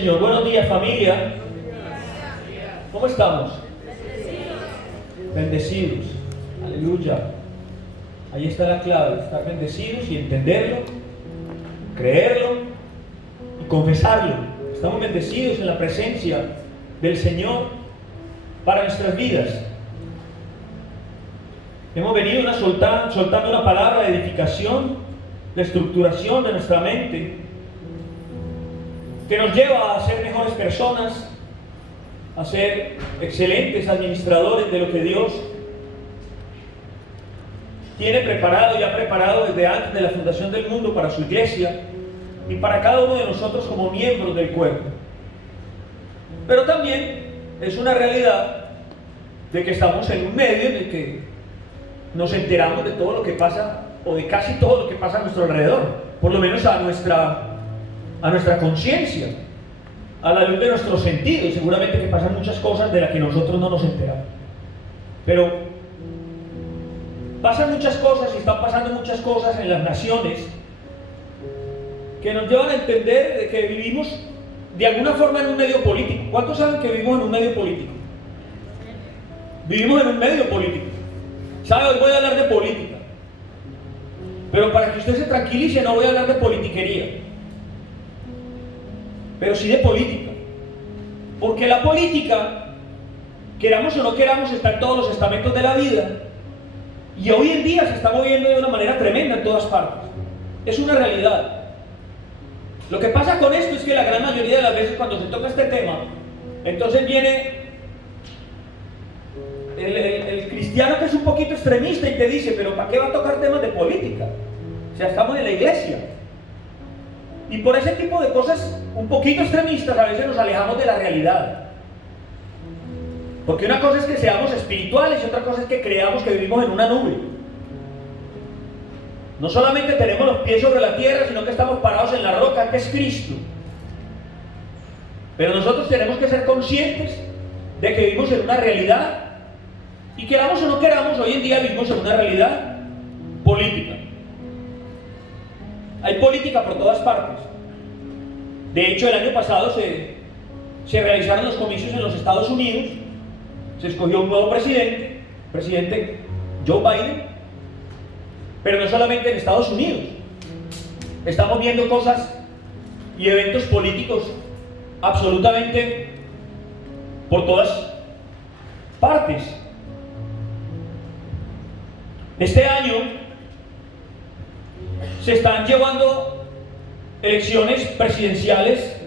Señor. Buenos días, familia. ¿Cómo estamos? Bendecidos. Aleluya. Ahí está la clave, estar bendecidos y entenderlo, creerlo y confesarlo. Estamos bendecidos en la presencia del Señor para nuestras vidas. Hemos venido soltando una palabra de edificación, de estructuración de nuestra mente, que nos lleva a ser mejores personas, a ser excelentes administradores de lo que Dios tiene preparado y ha preparado desde antes de la fundación del mundo para su iglesia y para cada uno de nosotros como miembros del cuerpo. Pero también es una realidad de que estamos en un medio en el que nos enteramos de todo lo que pasa, o de casi todo lo que pasa a nuestro alrededor, por lo menos a nuestra conciencia, a la luz de nuestro sentido, y seguramente que pasan muchas cosas de las que nosotros no nos enteramos. Pero pasan muchas cosas y están pasando muchas cosas en las naciones que nos llevan a entender de que vivimos de alguna forma en un medio político. ¿Cuántos saben que vivimos en un medio político? Vivimos en un medio político. ¿Sabe? Hoy voy a hablar de política. Pero para que usted se tranquilice, no voy a hablar de politiquería, pero sí de política. Porque la política, queramos o no queramos, está en todos los estamentos de la vida. Y hoy en día se está moviendo de una manera tremenda en todas partes. Es una realidad. Lo que pasa con esto es que la gran mayoría de las veces cuando se toca este tema, entonces viene el cristiano que es un poquito extremista y te dice, pero ¿para qué va a tocar temas de política? O sea, estamos en la iglesia. Y por ese tipo de cosas un poquito extremistas a veces nos alejamos de la realidad. Porque una cosa es que seamos espirituales y otra cosa es que creamos que vivimos en una nube. No solamente tenemos los pies sobre la tierra, sino que estamos parados en la roca que es Cristo. Pero nosotros tenemos que ser conscientes de que vivimos en una realidad, y queramos o no queramos, hoy en día vivimos en una realidad política. Hay política por todas partes. De hecho, el año pasado se realizaron los comicios en los Estados Unidos. Se escogió un nuevo presidente Joe Biden. Pero no solamente en Estados Unidos. Estamos viendo cosas y eventos políticos absolutamente por todas partes. Este año se están llevando elecciones presidenciales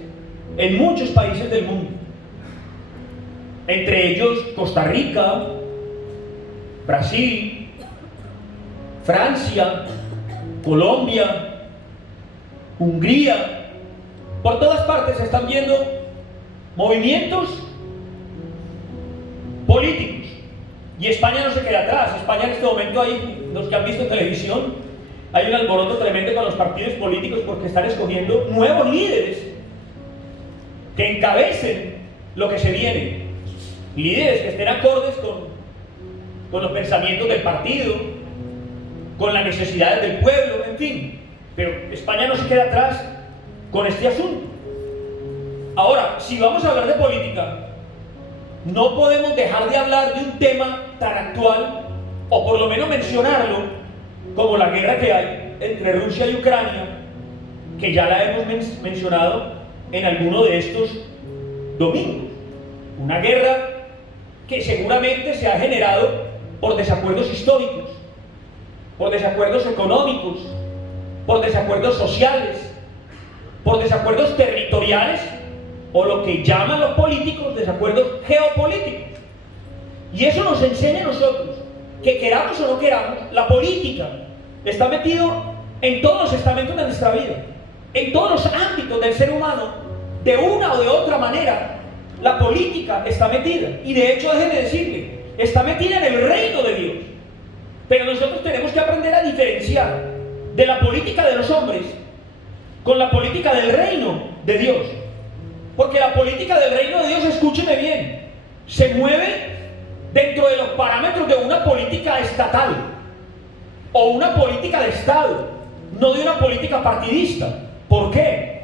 en muchos países del mundo, entre ellos Costa Rica, Brasil, Francia, Colombia, Hungría. Por todas partes se están viendo movimientos políticos. Y España no se queda atrás. España en este momento, hay los que han visto en televisión, hay un alboroto tremendo con los partidos políticos porque están escogiendo nuevos líderes que encabecen lo que se viene. Líderes que estén acordes con los pensamientos del partido, con las necesidades del pueblo, en fin. Pero España no se queda atrás con este asunto. Ahora, si vamos a hablar de política, no podemos dejar de hablar de un tema tan actual, o por lo menos mencionarlo, como la guerra que hay entre Rusia y Ucrania, que ya la hemos mencionado en alguno de estos domingos. Una guerra que seguramente se ha generado por desacuerdos históricos, por desacuerdos económicos, por desacuerdos sociales, por desacuerdos territoriales, o lo que llaman los políticos desacuerdos geopolíticos. Y eso nos enseña a nosotros que, queramos o no queramos, la política está metido en todos los estamentos de nuestra vida, en todos los ámbitos del ser humano. De una o de otra manera la política está metida, y de hecho, déjeme decirle, está metida en el reino de Dios. Pero nosotros tenemos que aprender a diferenciar de la política de los hombres con la política del reino de Dios. Porque la política del reino de Dios, escúcheme bien, se mueve dentro de los parámetros de una política estatal o una política de Estado, no de una política partidista. ¿Por qué?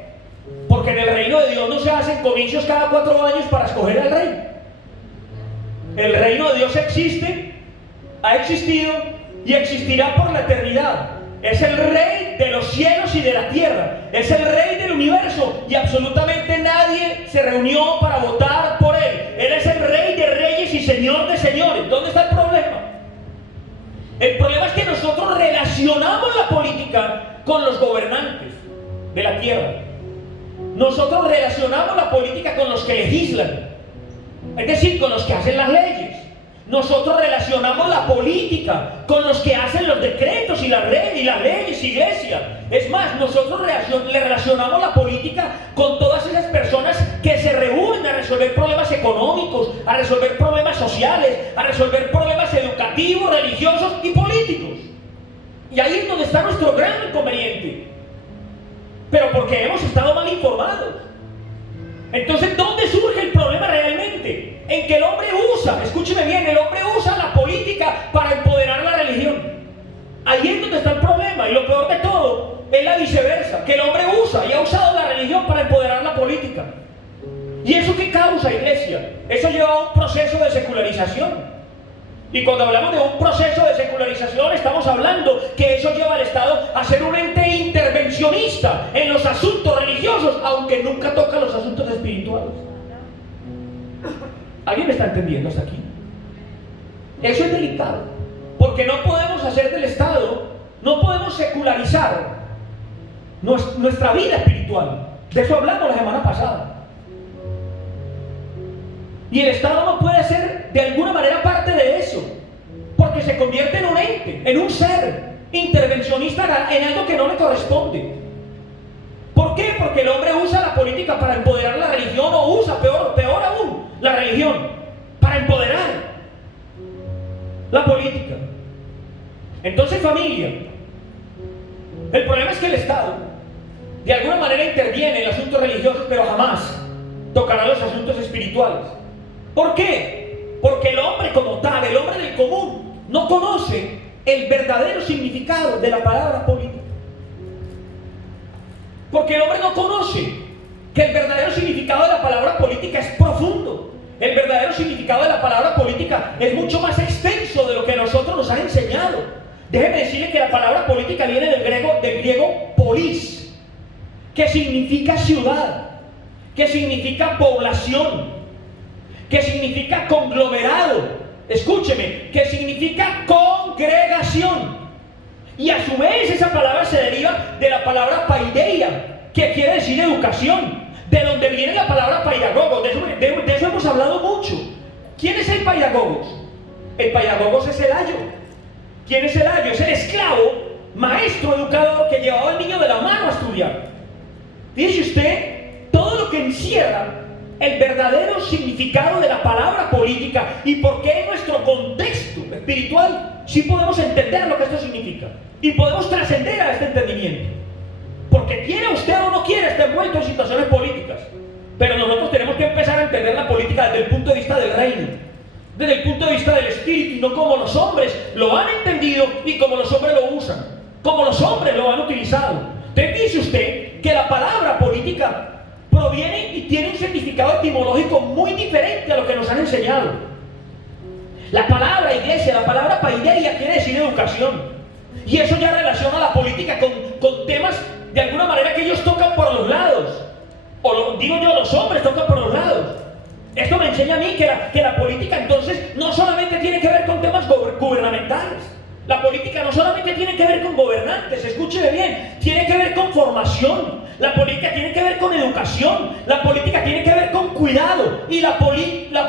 Porque Porque en el reino de Dios no se hacen comicios cada 4 años para escoger al rey. El reino de Dios existe, ha existido y existirá por la eternidad. Es el rey de los cielos y de la tierra. Es el rey del universo y absolutamente nadie se reunió para votar por él. Él es el rey de reyes y señor de señores. ¿Dónde está el problema? El problema es que nosotros relacionamos la política con los gobernantes de la tierra. Nosotros relacionamos la política con los que legislan, es decir, con los que hacen las leyes. Nosotros relacionamos la política con los que hacen los decretos y las leyes, iglesia. Es más, nosotros le relacionamos la política con todas esas personas que se reúnen a resolver problemas económicos, a resolver problemas sociales, a resolver problemas educativos, religiosos y políticos. Y ahí es donde está nuestro gran inconveniente. Pero porque hemos estado mal informados. Entonces, ¿dónde surge el problema realmente? En que el hombre usa, escúcheme bien, el hombre usa la política para empoderar la religión. Ahí es donde está el problema. Y lo peor de todo es la viceversa, que el hombre usa y ha usado la religión para empoderar la política. ¿Y eso qué causa, iglesia? Eso lleva a un proceso de secularización. Y cuando hablamos de un proceso de secularización, estamos hablando que eso lleva al Estado a ser un ente intervencionista en los asuntos religiosos, aunque nunca toca los asuntos espirituales. ¿Alguien me está entendiendo hasta aquí? Eso es delicado, porque no podemos hacer del Estado, no podemos secularizar nuestra vida espiritual. De eso hablamos la semana pasada. Y el Estado no puede ser de alguna manera parte de eso, porque se convierte en un ente, en un ser intervencionista en algo que no le corresponde. ¿Por qué? Porque el hombre usa la política para empoderar la religión, o usa, peor aún, la religión para empoderar la política. Entonces, familia, el problema es que el Estado de alguna manera interviene en asuntos religiosos, pero jamás tocará los asuntos espirituales. ¿Por qué? Porque el hombre como tal, el hombre del común, no conoce el verdadero significado de la palabra política. Porque el hombre no conoce que el verdadero significado de la palabra política es profundo. El verdadero significado de la palabra política es mucho más extenso de lo que a nosotros nos han enseñado. Déjeme decirle que la palabra política viene del griego polis, que significa ciudad, que significa población, que significa conglomerado, escúcheme, que significa congregación. Y a su vez esa palabra se deriva de la palabra paideia, que quiere decir educación, de donde viene la palabra paidagogos. De eso hemos hablado mucho. ¿Quién es el paidagogos? El paidagogos es el ayo. ¿Quién es el ayo? Es el esclavo, maestro, educador, que llevaba al niño de la mano a estudiar. Fíjese usted todo lo que encierra el verdadero significado de la palabra política y por qué en nuestro contexto espiritual sí podemos entender lo que esto significa y podemos trascender a este entendimiento. Porque quiera usted o no quiera estar envuelto en situaciones políticas, pero nosotros tenemos que empezar a entender la política desde el punto de vista del reino, desde el punto de vista del espíritu, y no como los hombres lo han entendido y como los hombres lo usan, como los hombres lo han utilizado. Entonces dice usted que la palabra política proviene y tiene un significado etimológico muy diferente a lo que nos han enseñado. La palabra iglesia, la palabra paideia quiere decir educación, y eso ya relaciona la política con temas de alguna manera que ellos tocan por los lados, digo yo, los hombres tocan por los lados. Esto me enseña a mí que la política entonces no solamente tiene que ver con temas gubernamentales. La política no solamente tiene que ver con gobernantes, escúcheme bien, tiene que ver con formación. La política tiene que ver con educación. La política tiene que ver con cuidado. Y la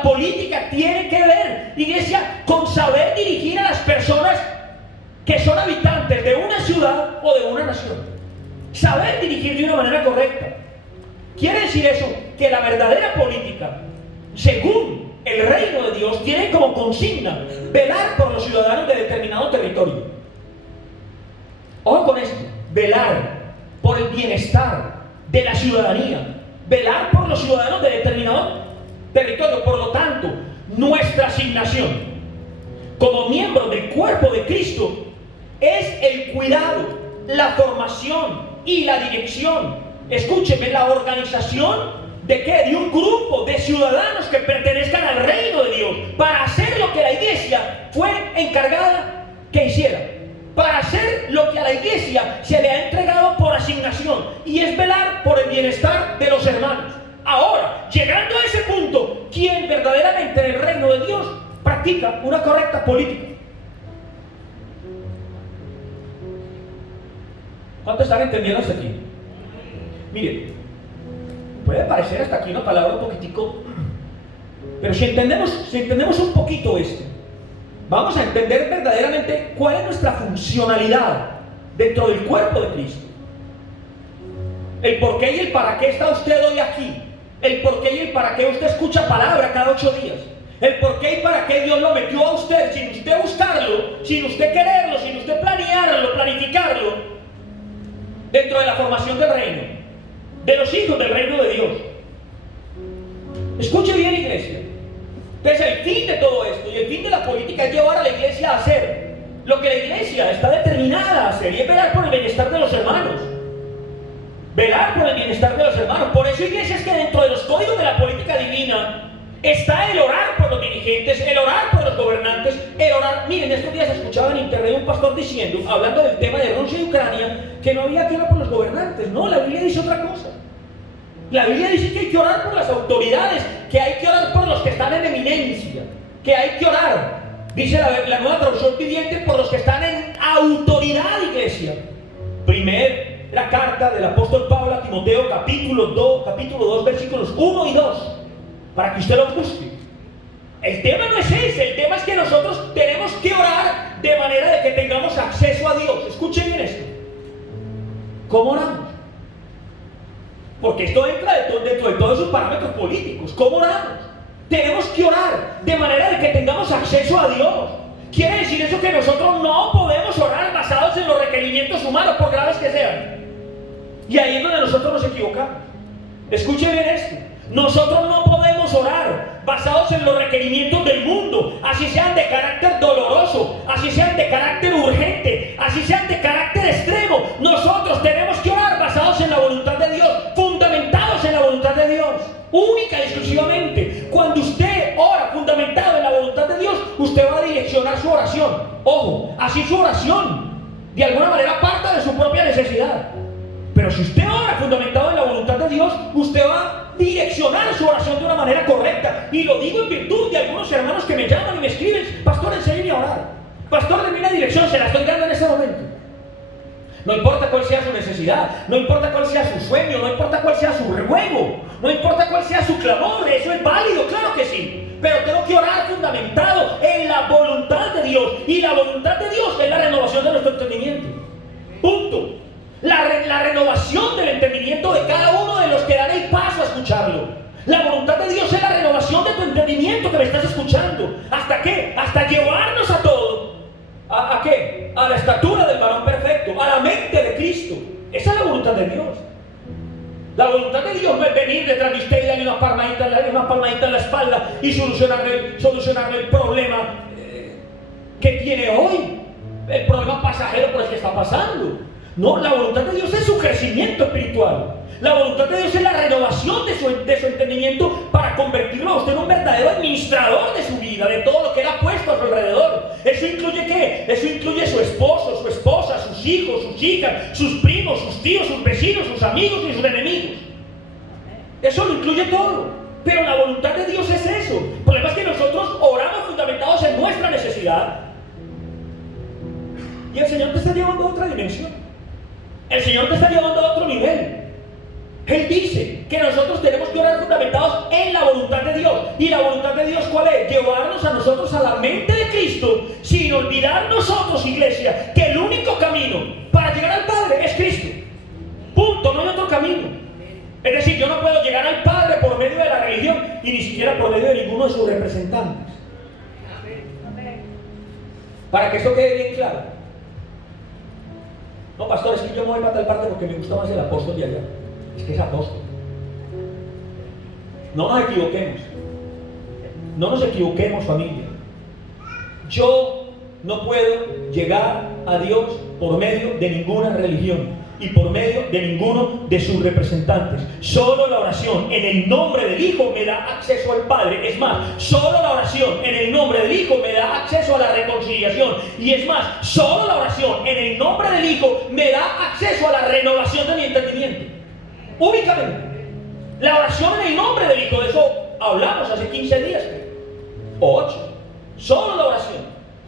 política tiene que ver, iglesia, con saber dirigir a las personas que son habitantes de una ciudad o de una nación. Saber dirigir de una manera correcta. Quiere decir eso que la verdadera política, según el reino de Dios, tiene como consigna velar por los ciudadanos de determinado territorio. Ojo con esto, velar por el bienestar de la ciudadanía, velar por los ciudadanos de determinado territorio. Por lo tanto, nuestra asignación como miembros del cuerpo de Cristo es el cuidado, la formación y la dirección escúcheme, la organización ¿de qué? De un grupo de ciudadanos que pertenezcan al reino de Dios, para hacer lo que la iglesia fue encargada que hiciera, para hacer lo que a la iglesia se le ha entregado por asignación, y es velar por el bienestar de los hermanos. Ahora, llegando a ese punto, ¿quién verdaderamente en el reino de Dios practica una correcta política? ¿Cuántos están entendiendo hasta aquí? Mire, puede parecer hasta aquí una palabra un poquitico, pero si entendemos un poquito esto, vamos a entender verdaderamente cuál es nuestra funcionalidad dentro del cuerpo de Cristo. El por qué y el para qué está usted hoy aquí. El por qué y el para qué usted escucha palabra cada 8 días. El por qué y para qué Dios lo metió a usted, sin usted buscarlo, sin usted quererlo, sin usted planearlo, planificarlo, dentro de la formación del reino, de los hijos del reino de Dios. Escuche bien, iglesia. Entonces el fin de todo esto y el fin de la política es llevar a la iglesia a hacer lo que la iglesia está determinada a hacer, y es velar por el bienestar de los hermanos. Velar por el bienestar de los hermanos. Por eso, iglesia, es que dentro de los códigos de la política divina está el orar por los dirigentes, el orar por los gobernantes, el orar. Miren, estos días escuchaba en internet un pastor diciendo, hablando del tema de Rusia y Ucrania, que no había que orar por los gobernantes. No, la Biblia dice otra cosa. La Biblia dice que hay que orar por las autoridades, que hay que orar por los que están en eminencia, que hay que orar, dice la Nueva Traducción Viviente, por los que están en autoridad, iglesia. La carta del apóstol Pablo a Timoteo, capítulo 2, versículos 1 y 2, para que usted lo busque. El tema no es ese, el tema es que nosotros tenemos que orar de manera de que tengamos acceso a Dios. Escuchen bien esto. ¿Cómo oramos? Porque esto entra dentro de todos esos parámetros políticos. ¿Cómo oramos? Tenemos que orar de manera de que tengamos acceso a Dios. Quiere decir eso que nosotros no podemos orar basados en los requerimientos humanos, por graves que sean. Y ahí es donde nosotros nos equivocamos. Escuche bien esto. Nosotros no podemos orar basados en los requerimientos del mundo, así sean de carácter doloroso, así sean de carácter urgente, así sean de carácter extremo. Nosotros tenemos que orar basados en la voluntad de Dios, fundamentados en la voluntad de Dios, única y exclusivamente. Cuando usted ora fundamentado en la voluntad de Dios, usted va a direccionar su oración. Ojo, así su oración de alguna manera parta de su propia necesidad. Pero si usted ora fundamentado en la voluntad de Dios, usted va a direccionar su oración de una manera correcta. Y lo digo en virtud de algunos hermanos que me llaman y me escriben: pastor, enséñeme a orar. Pastor, de mi dirección se la estoy dando en ese momento. No importa cuál sea su necesidad, no importa cuál sea su sueño, no importa cuál sea su ruego, no importa cuál sea su clamor, eso es válido, claro que sí. Pero tengo que orar fundamentado en la voluntad de Dios. Y la voluntad de Dios es la renovación de nuestro entendimiento. Punto. La renovación del entendimiento de cada uno de los que dan el paso a escucharlo. La voluntad de Dios es la renovación de tu entendimiento que me estás escuchando. ¿Hasta qué? Hasta llevarnos a todo. ¿A qué? A la estatura del varón perfecto, a la mente de Cristo. Esa es la voluntad de Dios. La voluntad de Dios no es venir detrás de usted y darle una palmadita en la espalda y solucionarle el problema que tiene hoy, el problema pasajero por el que está pasando. No, la voluntad de Dios es su crecimiento espiritual. La voluntad de Dios es la renovación de su entendimiento para convertirlo a usted en un verdadero administrador de su vida, de todo lo que Él ha puesto a su alrededor. ¿Eso incluye qué? Eso incluye su esposo, su esposa, sus hijos, sus hijas, sus primos, sus tíos, sus vecinos, sus amigos y sus enemigos. Eso lo incluye todo. Pero la voluntad de Dios es eso. El problema es que nosotros oramos fundamentados en nuestra necesidad. Y el Señor te está llevando a otra dimensión. El Señor te está llevando a otro nivel. Él dice que nosotros tenemos que orar fundamentados en la voluntad de Dios. ¿Y la voluntad de Dios cuál es? Llevarnos a nosotros a la mente de Cristo, sin olvidar nosotros, iglesia, que el único camino para llegar al Padre es Cristo. Punto, no hay otro camino. Es decir, yo no puedo llegar al Padre por medio de la religión y ni siquiera por medio de ninguno de sus representantes. Para que esto quede bien claro. No, pastor, es que yo me voy para tal parte porque me gusta más el apóstol de allá. Es que es apóstol. No nos equivoquemos. No nos equivoquemos, familia. Yo no puedo llegar a Dios por medio de ninguna religión. y por medio de ninguno de sus representantes. Solo la oración en el nombre del Hijo me da acceso al Padre. Es más, solo la oración en el nombre del Hijo me da acceso a la reconciliación. Y es más, solo la oración en el nombre del Hijo me da acceso a la renovación de mi entendimiento. Únicamente. La oración en el nombre del Hijo, de eso hablamos hace 15 días, o 8. Solo la oración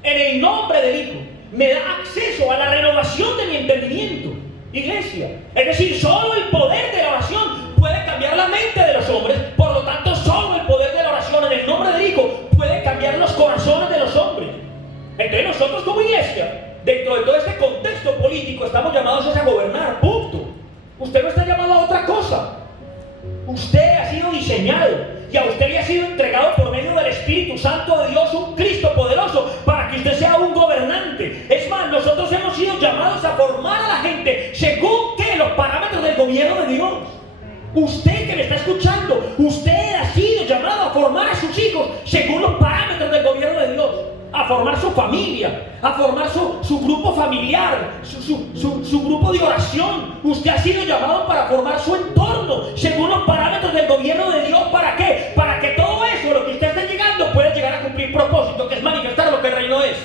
en el nombre del Hijo me da acceso a la renovación de mi entendimiento. Iglesia, es decir, solo el poder de la oración puede cambiar la mente de los hombres. Por lo tanto, solo el poder de la oración en el nombre del Hijo puede cambiar los corazones de los hombres. Entonces nosotros como iglesia, dentro de todo este contexto político, estamos llamados a gobernar, punto. Usted no está llamado a otra cosa. Usted ha sido diseñado y a usted le ha sido entregado por medio del Espíritu Santo de Dios un Cristo poderoso para que usted sea un gobernante. Es más, nosotros hemos sido llamados a formar a la gente según que los parámetros del gobierno de Dios. Usted que me está escuchando, usted ha sido llamado a formar a sus hijos según los parámetros del gobierno de Dios, a formar su familia, a formar su grupo familiar, su grupo de oración. Usted ha sido llamado para formar su entorno según los parámetros del gobierno de Dios. ¿Para qué? Para que todo eso, lo que usted está llegando, pueda llegar a cumplir propósito, que es manifestar lo que el reino es.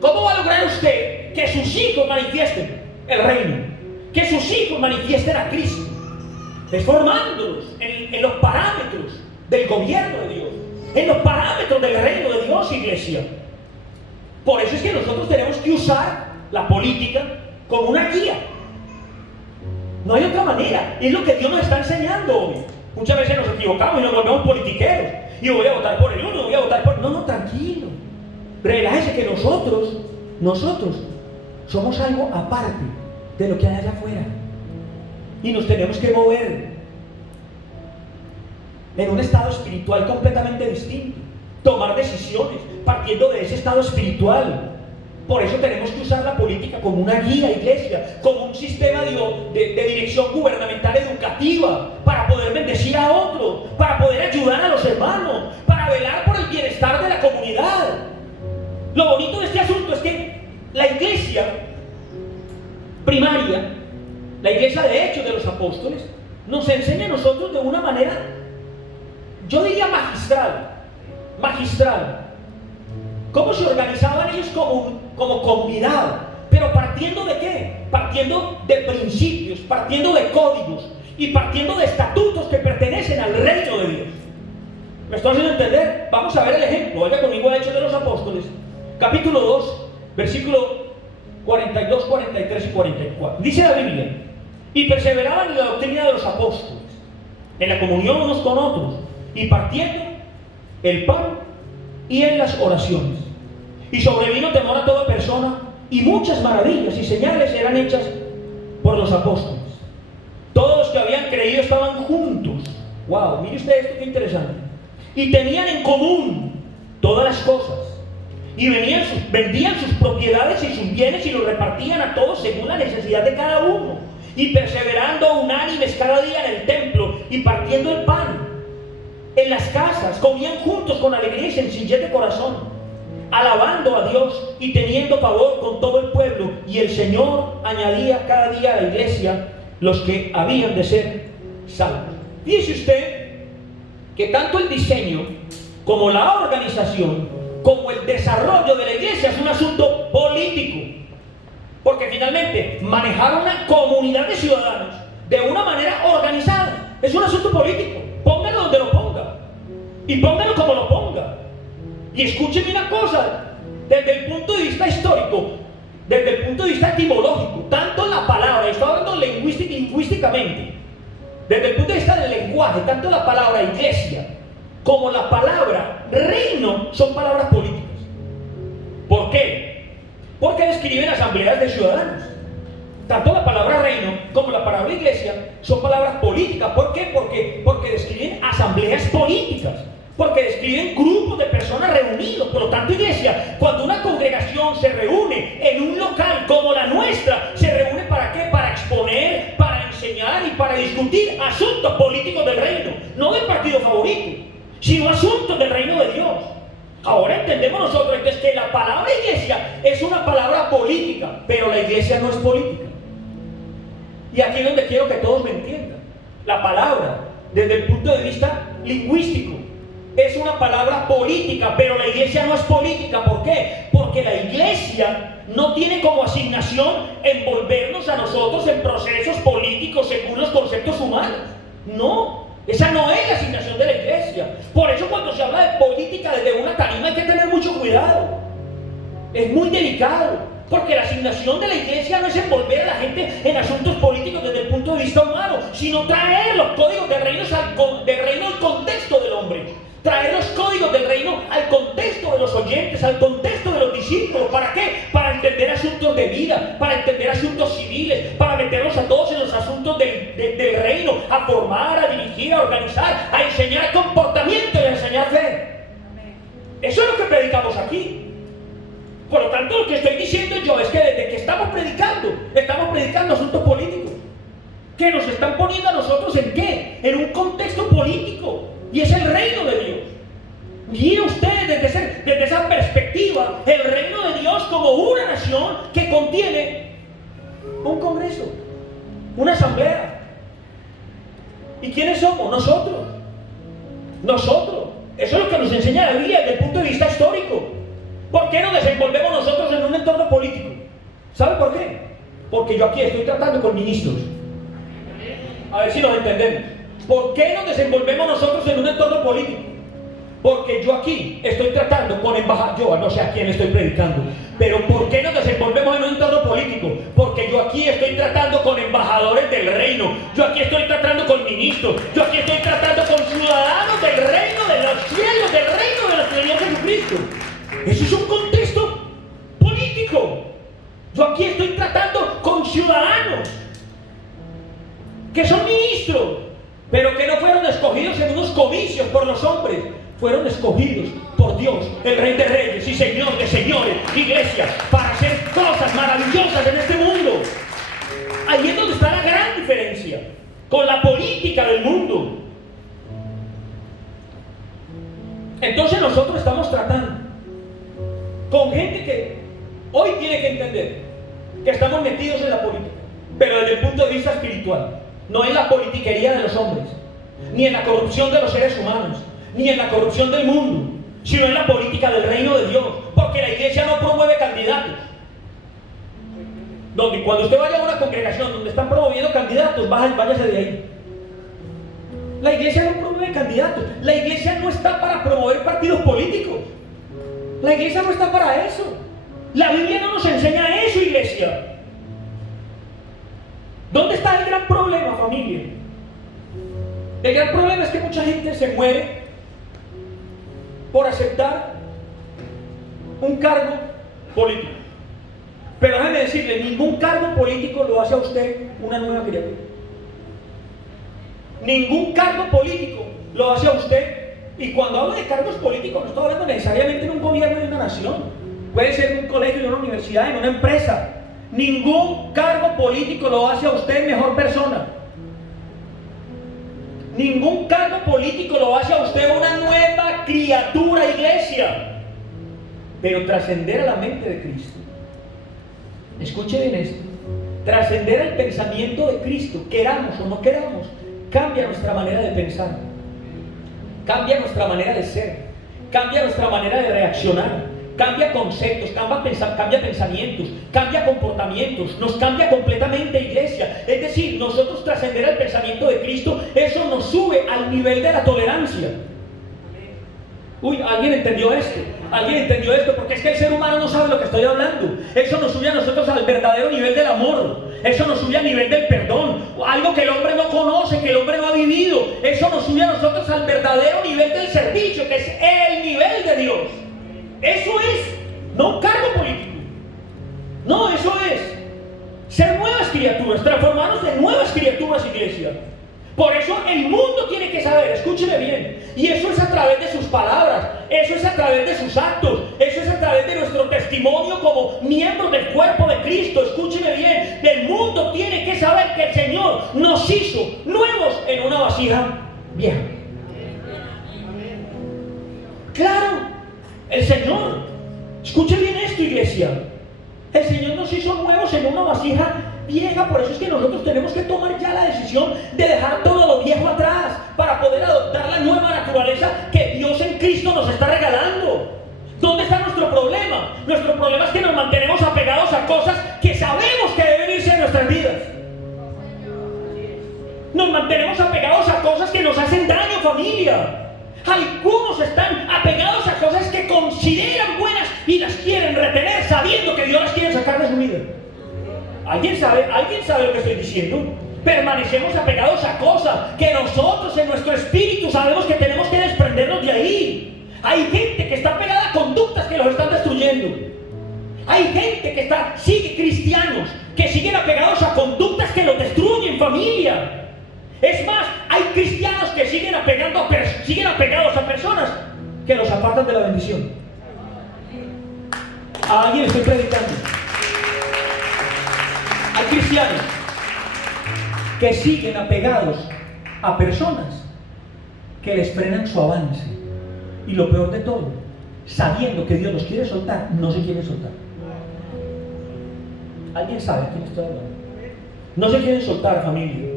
¿Cómo va a lograr usted que sus hijos manifiesten el reino? Que sus hijos manifiesten a Cristo. Es formándolos en los parámetros del gobierno de Dios, en los parámetros del reino de Dios, iglesia. Por eso es que nosotros tenemos que usar la política como una guía. No hay otra manera. Es lo que Dios nos está enseñando hoy. Muchas veces nos equivocamos y nos volvemos politiqueros. Y voy a votar por el uno, voy a votar por... No, tranquilo. Relájese que nosotros somos algo aparte de lo que hay allá afuera. Y nos tenemos que mover en un estado espiritual completamente distinto. Tomar decisiones partiendo de ese estado espiritual. Por eso tenemos que usar la política como una guía, iglesia, como un sistema de dirección gubernamental educativa, para poder bendecir a otros, para poder ayudar a los hermanos, para velar por el bienestar de la comunidad. Lo bonito de este asunto es que la iglesia primaria, la iglesia de Hechos de los Apóstoles, nos enseña a nosotros de una manera, yo diría magistral, cómo se organizaban ellos como comunidad, pero partiendo de qué? Partiendo de principios, partiendo de códigos y partiendo de estatutos que pertenecen al reino de Dios. ¿Me estoy haciendo entender? Vamos a ver el ejemplo. Oiga conmigo a Hechos de los Apóstoles, capítulo 2, versículo 42, 43 y 44. Dice la Biblia: y perseveraban en la doctrina de los apóstoles, en la comunión unos con otros, y partiendo el pan y en las oraciones. Y sobrevino temor a toda persona, y muchas maravillas y señales eran hechas por los apóstoles. Todos los que habían creído estaban juntos. Wow, mire usted esto, qué interesante. Y tenían en común todas las cosas, y vendían sus propiedades y sus bienes y los repartían a todos según la necesidad de cada uno. Y perseverando unánimes cada día en el templo y partiendo el pan en las casas, comían juntos con alegría y sencillez de corazón, alabando a Dios y teniendo favor con todo el pueblo. Y el Señor añadía cada día a la iglesia los que habían de ser salvos. Fíjese usted que tanto el diseño como la organización, como el desarrollo de la iglesia es un asunto político. Porque finalmente manejar una comunidad de ciudadanos de una manera organizada es un asunto político. Póngalo donde lo ponga y póngalo como lo ponga. Y escúcheme una cosa, desde el punto de vista histórico, desde el punto de vista etimológico, tanto la palabra, estoy hablando lingüísticamente, desde el punto de vista del lenguaje, tanto la palabra iglesia como la palabra reino son palabras políticas. ¿Por qué? Porque describen asambleas de ciudadanos. Tanto la palabra reino como la palabra iglesia son palabras políticas. ¿Por qué? Porque describen asambleas políticas, porque describen grupos de personas reunidos. Por lo tanto, iglesia, cuando una congregación se reúne en un local como la nuestra, se reúne ¿para qué? Para exponer, para enseñar y para discutir asuntos políticos del reino, no del partido favorito, sino asuntos del reino de Dios. Ahora entendemos nosotros entonces que la palabra iglesia es una palabra política, pero la iglesia no es política. Y aquí es donde quiero que todos me entiendan. La palabra, desde el punto de vista lingüístico, es una palabra política, pero la iglesia no es política. ¿Por qué? Porque la iglesia no tiene como asignación envolvernos a nosotros en procesos políticos según los conceptos humanos. No, esa no es la asignación de la iglesia. Por eso cuando se habla de política desde una tarima hay que tener mucho cuidado. Es muy delicado, porque la asignación de la iglesia no es envolver a la gente en asuntos políticos desde el punto de vista humano, sino traer los códigos del reino al contexto del hombre. Traer los códigos del reino al contexto de los oyentes, al contexto de los discípulos. ¿Para qué? Para entender asuntos de vida, para entender asuntos civiles, para meternos a todos en los asuntos del reino, a formar, a dirigir, a organizar, a enseñar comportamiento y a enseñar fe. Eso es lo que predicamos aquí. Por lo tanto, lo que estoy diciendo yo es que desde que estamos predicando asuntos políticos, que nos están poniendo a nosotros ¿en qué? En un contexto político. Y es el reino de Dios. Mire ustedes desde esa perspectiva el reino de Dios como una nación que contiene un congreso, una asamblea. ¿Y quiénes somos? Nosotros. Eso es lo que nos enseña la Biblia desde el punto de vista histórico. ¿Por qué nos desenvolvemos nosotros en un entorno político? ¿Sabe por qué? Porque yo aquí estoy tratando con ministros. A ver si nos entendemos. ¿Por qué nos desenvolvemos nosotros en un entorno político? Porque yo aquí estoy tratando con embajadores, yo no sé a quién estoy predicando, pero ¿por qué nos desenvolvemos en un entorno político? Porque yo aquí estoy tratando con embajadores del reino, yo aquí estoy tratando con ministros, yo aquí estoy tratando con ciudadanos del reino de los cielos, del reino de nuestro Señor Jesucristo. Eso es un contexto político. Yo aquí estoy tratando con ciudadanos que son ministros, pero que no fueron escogidos en unos comicios por los hombres, fueron escogidos por Dios, el Rey de Reyes y Señor de Señores, iglesia, para hacer cosas maravillosas en este mundo. Ahí es donde está la gran diferencia con la política del mundo. Entonces nosotros estamos tratando con gente que hoy tiene que entender que estamos metidos en la política, pero desde el punto de vista espiritual, no en la politiquería de los hombres, ni en la corrupción de los seres humanos, ni en la corrupción del mundo, sino en la política del reino de Dios, porque la iglesia no promueve candidatos. Donde cuando usted vaya a una congregación donde están promoviendo candidatos, váyase de ahí. La iglesia no promueve candidatos, la iglesia no está para promover partidos políticos. La iglesia no está para eso. La Biblia no nos enseña eso, iglesia. ¿Dónde está el gran problema, familia? El gran problema es que mucha gente se muere por aceptar un cargo político. Pero déjeme decirle, ningún cargo político lo hace a usted una nueva criatura. Ningún cargo político lo hace a usted. Y cuando hablo de cargos políticos, no estoy hablando necesariamente en un gobierno de una nación. Puede ser en un colegio, en una universidad, en una empresa. Ningún cargo político lo hace a usted mejor persona. Ningún cargo político lo hace a usted una nueva criatura, iglesia. Pero trascender a la mente de Cristo. Escuche bien esto. Trascender al pensamiento de Cristo, queramos o no queramos, cambia nuestra manera de pensar. Cambia nuestra manera de ser. Cambia nuestra manera de reaccionar. Cambia conceptos, cambia pensamientos, cambia comportamientos, nos cambia completamente, iglesia. Es decir, nosotros trascender al pensamiento de Cristo, eso nos sube al nivel de la tolerancia. Uy, ¿alguien entendió esto? ¿Alguien entendió esto? Porque es que el ser humano no sabe lo que estoy hablando. Eso nos sube a nosotros al verdadero nivel del amor. Eso nos sube al nivel del perdón. Algo que el hombre no conoce, que el hombre no ha vivido. Eso nos sube a nosotros al verdadero nivel del servicio, que es el nivel de Dios. Eso es, no un cargo político. No, eso es ser nuevas criaturas, transformarnos en nuevas criaturas, iglesia. Por eso el mundo tiene que saber, escúcheme bien, y eso es a través de sus palabras, eso es a través de sus actos, eso es a través de nuestro testimonio como miembros del cuerpo de Cristo. Escúcheme bien, el mundo tiene que saber que el Señor nos hizo nuevos en una vasija vieja. Claro. El Señor, escuche bien esto, iglesia, el Señor nos hizo nuevos en una vasija vieja. Por eso es que nosotros tenemos que tomar ya la decisión de dejar todo lo viejo atrás para poder adoptar la nueva naturaleza que Dios en Cristo nos está regalando. ¿Dónde está nuestro problema? Nuestro problema es que nos mantenemos apegados a cosas que sabemos que deben irse de nuestras vidas. Nos mantenemos apegados a cosas que nos hacen daño, familia. Algunos están apegados a cosas que consideran buenas y las quieren retener sabiendo que Dios las quiere sacar de su vida. ¿Alguien sabe lo que estoy diciendo? Permanecemos apegados a cosas que nosotros en nuestro espíritu sabemos que tenemos que desprendernos de ahí. Hay gente que está pegada a conductas que los están destruyendo. Hay gente que sigue cristianos que siguen apegados a conductas que los destruyen, familia. Es más, hay cristianos que siguen apegados a personas que los apartan de la bendición. A alguien estoy predicando. Hay cristianos que siguen apegados a personas que les frenan su avance. Y lo peor de todo, sabiendo que Dios los quiere soltar, no se quieren soltar. ¿Alguien sabe a quién estoy hablando? No se quieren soltar, familia.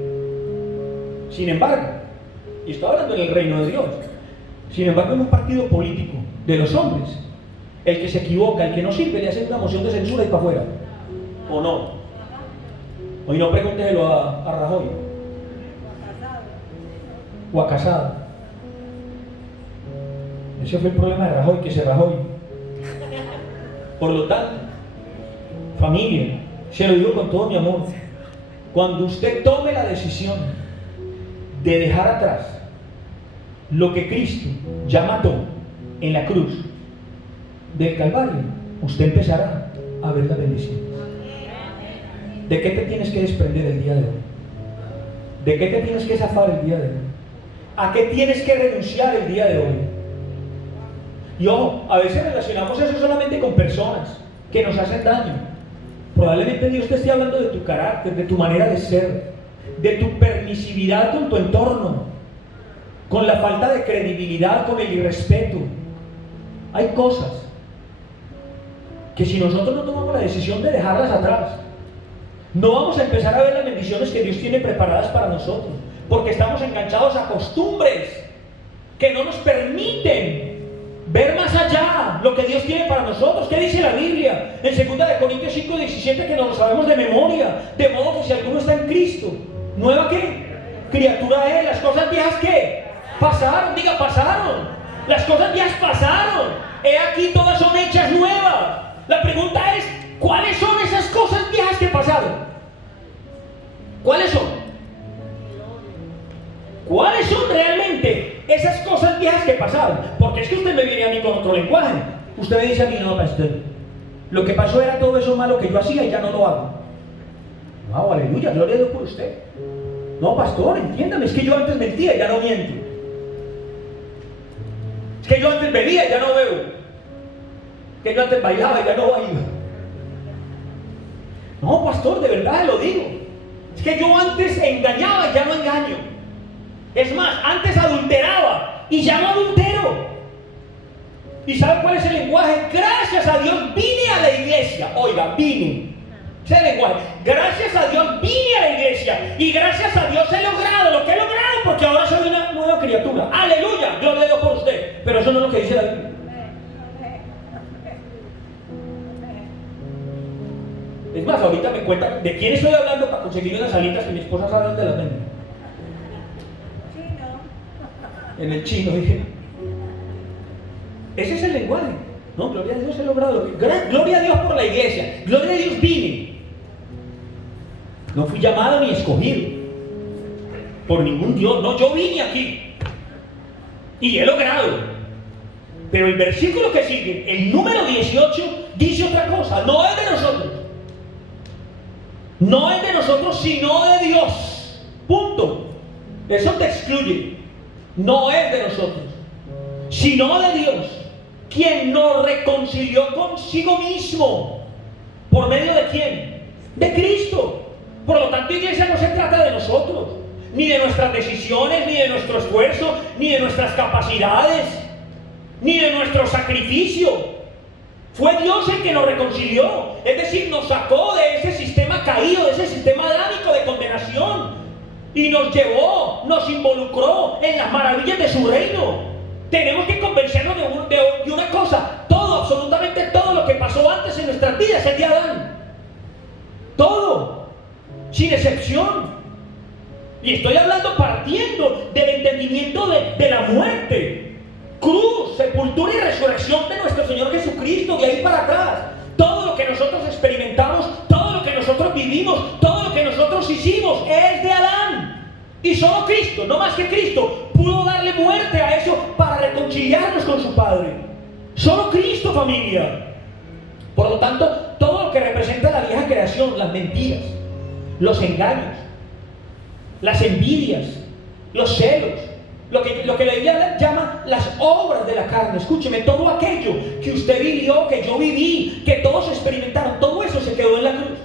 Sin embargo, y estoy hablando en el reino de Dios, sin embargo en un partido político de los hombres, el que se equivoca, el que no sirve, le hacen una moción de censura y para afuera. ¿O no? Hoy no pregúnteselo a Rajoy o a Casado. Ese fue el problema de Rajoy, que se rajó. Por lo tanto, familia, se lo digo con todo mi amor, cuando usted tome la decisión de dejar atrás lo que Cristo ya mató en la cruz del Calvario, usted empezará a ver la bendición. ¿De qué te tienes que desprender el día de hoy? ¿De qué te tienes que zafar el día de hoy? ¿A qué tienes que renunciar el día de hoy? Y ojo, a veces relacionamos eso solamente con personas que nos hacen daño. Probablemente Dios te esté hablando de tu carácter, de tu manera de ser, de tu permisividad con tu entorno, con la falta de credibilidad, con el irrespeto. Hay cosas que si nosotros no tomamos la decisión de dejarlas atrás, no vamos a empezar a ver las bendiciones que Dios tiene preparadas para nosotros, porque estamos enganchados a costumbres que no nos permiten ver más allá lo que Dios tiene para nosotros. ¿Qué dice la Biblia? En 2 Corintios 5:17, que nos lo sabemos de memoria, de modo que si alguno está en Cristo, ¿nueva qué? Criatura es. Las cosas viejas, ¿qué? Pasaron, diga, pasaron. Las cosas viejas pasaron. He aquí, todas son hechas nuevas. La pregunta es, ¿cuáles son esas cosas viejas que pasaron? ¿Cuáles son? ¿Cuáles son realmente esas cosas viejas que pasaron? Porque es que usted me viene a mí con otro lenguaje. Usted me dice a mí, no, pastor, lo que pasó era todo eso malo que yo hacía y ya no lo hago. Wow, aleluya, gloria a Dios por usted. No, pastor, entiéndame, es que yo antes mentía y ya no miento. Es que yo antes bebía y ya no bebo. Es que yo antes bailaba y ya no bailo. No, pastor, de verdad lo digo. Es que yo antes engañaba y ya no engaño. Es más, antes adulteraba y ya no adultero. ¿Y sabe cuál es el lenguaje? Gracias a Dios vine a la iglesia. Oiga, vine. Ese es el lenguaje. Gracias a Dios vine a la iglesia. Y gracias a Dios he logrado lo que he logrado, porque ahora soy una nueva criatura. Aleluya, gloria a Dios por usted. Pero eso no es lo que dice la Biblia. Es más, ahorita me cuentan de quién estoy hablando para conseguir unas alitas que mi esposa sabe dónde las vende. En el chino, dije. Ese es el lenguaje. No, gloria a Dios he logrado. Gloria a Dios por la iglesia. Gloria a Dios vine. No fui llamado ni escogido por ningún Dios. No, yo vine aquí. Y he logrado. Pero el versículo que sigue, el número 18, dice otra cosa. No es de nosotros. No es de nosotros, sino de Dios. Punto. Eso te excluye. No es de nosotros, sino de Dios, quien nos reconcilió consigo mismo. ¿Por medio de quién? De Cristo. Por lo tanto, iglesia, no se trata de nosotros, ni de nuestras decisiones, ni de nuestro esfuerzo, ni de nuestras capacidades. ni de nuestro sacrificio. Fue Dios el que nos reconcilió, es decir, nos sacó de ese sistema caído, de ese sistema adámico de condenación, y nos llevó, nos involucró en las maravillas de su reino. Tenemos que convencernos de una cosa: todo, absolutamente todo lo que pasó antes en nuestras vidas es de Adán. Todo, sin excepción. Y estoy hablando partiendo del entendimiento de la muerte, cruz, sepultura y resurrección de nuestro Señor Jesucristo. De ahí para atrás, todo lo que nosotros experimentamos, todo lo que nosotros vivimos, todo lo que nosotros hicimos es de Adán. Y solo Cristo, no más que Cristo, pudo darle muerte a eso para reconciliarnos con su Padre. Solo Cristo, familia. Por lo tanto, todo lo que representa la vieja creación, las mentiras, los engaños, las envidias, los celos, lo que la Biblia llama las obras de la carne. Escúcheme, todo aquello que usted vivió, que yo viví, que todos experimentaron, todo eso se quedó en la cruz.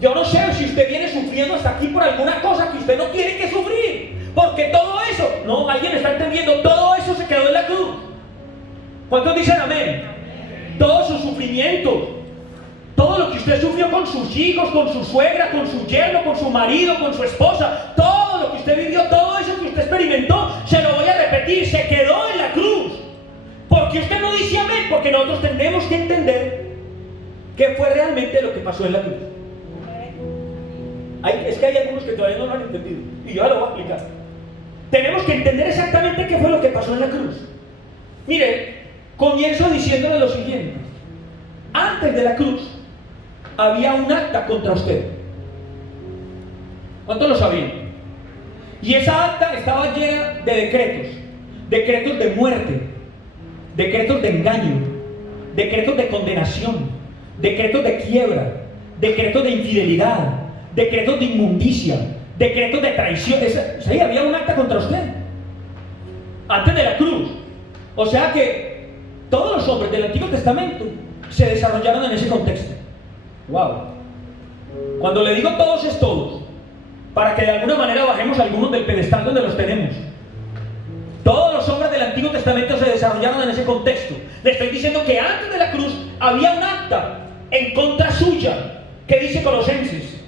Yo no sé si usted viene sufriendo hasta aquí por alguna cosa que usted no tiene que sufrir, porque todo eso, no, alguien está entendiendo, todo eso se quedó en la cruz. ¿Cuántos dicen amén? Todo su sufrimiento, todo lo que usted sufrió con sus hijos, con su suegra, con su yerno, con su marido, con su esposa, todo lo que usted vivió, todo eso que usted experimentó, se lo voy a repetir, se quedó en la cruz. Porque usted no dice amén, porque nosotros tenemos que entender qué fue realmente lo que pasó en la cruz. Es que hay algunos que todavía no lo han entendido, y yo ya lo voy a explicar. Tenemos que entender exactamente qué fue lo que pasó en la cruz. Mire, comienzo diciéndole lo siguiente: antes de la cruz había un acta contra usted. ¿Cuántos lo sabían? Y esa acta estaba llena de decretos: decretos de muerte, decretos de engaño, decretos de condenación, decretos de quiebra, decretos de infidelidad, decretos de inmundicia, decretos de traición. Sí, había un acta contra usted antes de la cruz. O sea que todos los hombres del Antiguo Testamento se desarrollaron en ese contexto. Wow. Cuando le digo todos, es todos, para que de alguna manera bajemos algunos del pedestal donde los tenemos. Todos los hombres del Antiguo Testamento se desarrollaron en ese contexto. Le estoy diciendo que antes de la cruz había un acta en contra suya, que dice Colosenses.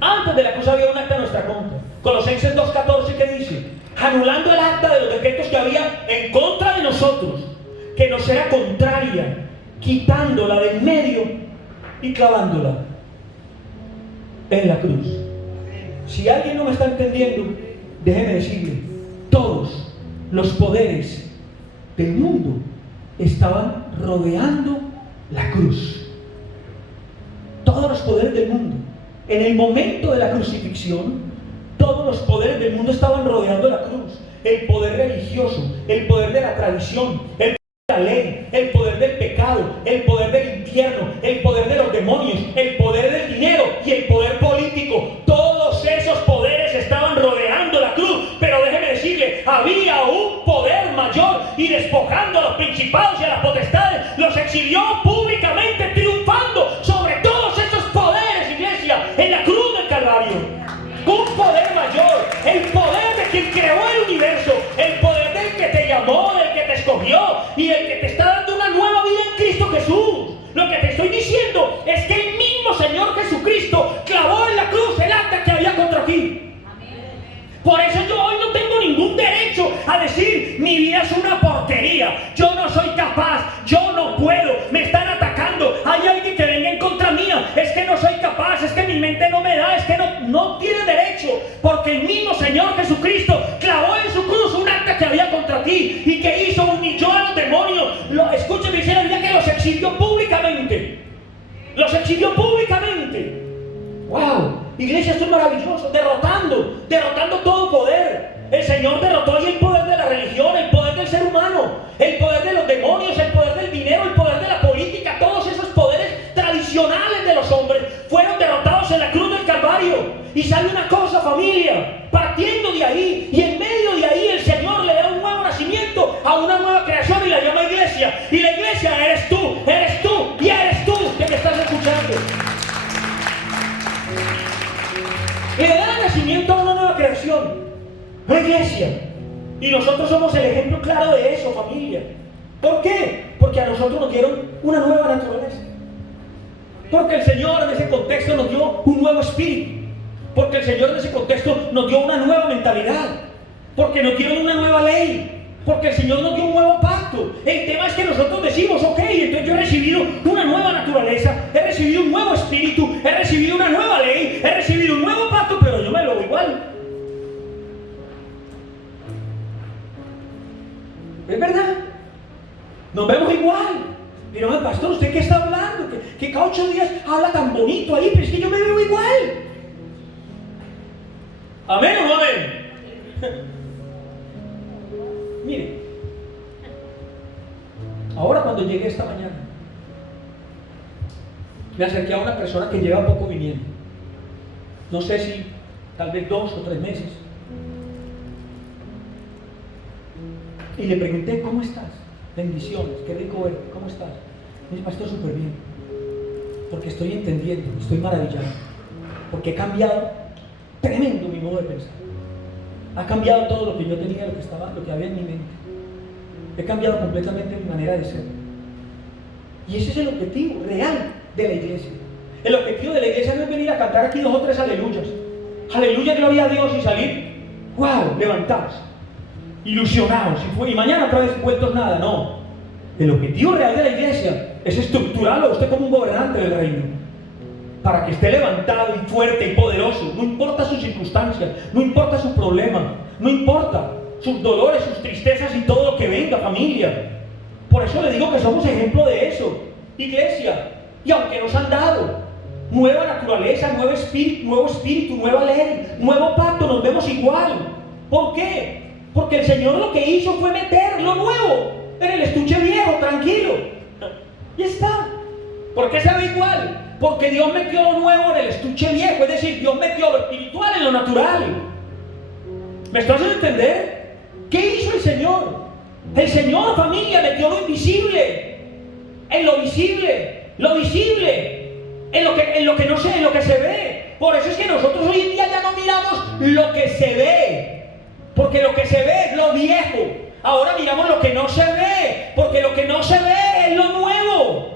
Antes de la cruz había un acta en nuestra contra. Colosenses 2:14, que dice: anulando el acta de los decretos que había en contra de nosotros, que nos era contraria, quitándola del medio y clavándola en la cruz. Si alguien no me está entendiendo, déjeme decirle: todos los poderes del mundo estaban rodeando la cruz. Todos los poderes del mundo. En el momento de la crucifixión, todos los poderes del mundo estaban rodeando la cruz. El poder religioso, el poder de la tradición, el poder de la ley, el poder del pecado, el poder del infierno, el poder de los demonios, el poder del dinero y el poder político. Todos esos poderes estaban rodeando la cruz. Pero déjeme decirle, había un poder mayor, y despojando a los principados y a las potestades, los exhibió públicamente, triunfando sobre todos esos poderes, iglesia, en la cruz del Calvario. Un poder mayor, el poder de quien creó el universo, el poder del que te llamó, del que te escogió y el que te está dando una nueva vida en Cristo Jesús. Lo que te estoy diciendo es que el mismo Señor Jesucristo clavó en la cruz el acta que había contra ti. Por eso yo hoy no tengo ningún derecho a decir: mi vida es una porquería, yo no soy capaz, yo no puedo, me están atacando, hay alguien que venga en contra mía, es que no soy capaz, es que mi mente no me da, es que no tiene derecho, porque el mismo Señor Jesucristo clavó en su cruz un acta que había contra ti. ¿Y que hizo? Humilló a los demonios. Escúcheme, dice la Biblia que los exhibió públicamente. Los exhibió públicamente. ¡Wow! Iglesia, esto es maravilloso. Derrotando todo poder. El Señor derrotó ahí el poder de la religión, el poder del ser humano, el poder de los demonios, el poder del dinero, el poder de la política. Todos esos poderes tradicionales de los hombres fueron derrotados en la cruz del Calvario. Y sabe una cosa, familia, partiendo de ahí y en medio de ahí, el Señor le da un nuevo nacimiento a una nueva creación y la llama iglesia. Y la iglesia eres tú y eres tú que me estás escuchando. Le da nacimiento a una nueva creación, la iglesia. Y nosotros somos el ejemplo claro de eso, familia. ¿Por qué? Porque a nosotros nos dieron una nueva naturaleza. Porque el Señor en ese contexto nos dio un nuevo espíritu. Porque el Señor en ese contexto nos dio una nueva mentalidad. Porque nos dieron una nueva ley. Porque el Señor nos dio un nuevo pacto. El tema es que nosotros decimos, ok, entonces yo he recibido una nueva naturaleza, he recibido un nuevo espíritu, he recibido una nueva ley, he recibido un nuevo pacto, pero yo me lo veo igual. ¿Es verdad? Nos vemos igual. Pero pastor, ¿usted qué está hablando? Que cada 8 días habla tan bonito ahí, pero es que yo me veo igual. ¿Amén o no amén? Mire, ahora cuando llegué esta mañana, me acerqué a una persona que lleva poco viniendo. No sé si tal vez 2 o 3 meses. Y le pregunté, ¿cómo estás? Bendiciones, qué rico verte, ¿cómo estás? Me dice, pastor, súper bien. Porque estoy entendiendo, estoy maravillado. Porque he cambiado tremendo mi modo de pensar. Ha cambiado todo lo que yo tenía, lo que había en mi mente. He cambiado completamente mi manera de ser. Y ese es el objetivo real de la iglesia. El objetivo de la iglesia no es venir a cantar aquí 2 o 3 aleluyas. Aleluya, gloria a Dios, y salir, wow, levantados, ilusionados, y mañana otra vez vueltos nada. No. El objetivo real de la iglesia es estructurarlo a usted como un gobernante del reino, para que esté levantado y fuerte y poderoso. No importa sus circunstancias, no importa su problema, no importa sus dolores, sus tristezas y todo lo que venga, familia. Por eso le digo que somos ejemplo de eso, iglesia. Y aunque nos han dado nueva naturaleza, nuevo espíritu, nueva ley, nuevo pacto, nos vemos igual. ¿Por qué? Porque el Señor lo que hizo fue meter lo nuevo en el estuche viejo, tranquilo. Y está. ¿Por qué se ve igual? Porque Dios metió lo nuevo en el estuche viejo, es decir, Dios metió lo espiritual en lo natural. ¿Me estás haciendo entender? ¿Qué hizo el Señor? El Señor, familia, metió lo invisible en lo visible, lo visible en lo que no sé, en lo que se ve. Por eso es que nosotros hoy en día ya no miramos lo que se ve, porque lo que se ve es lo viejo. Ahora miramos lo que no se ve, porque lo que no se ve es lo nuevo.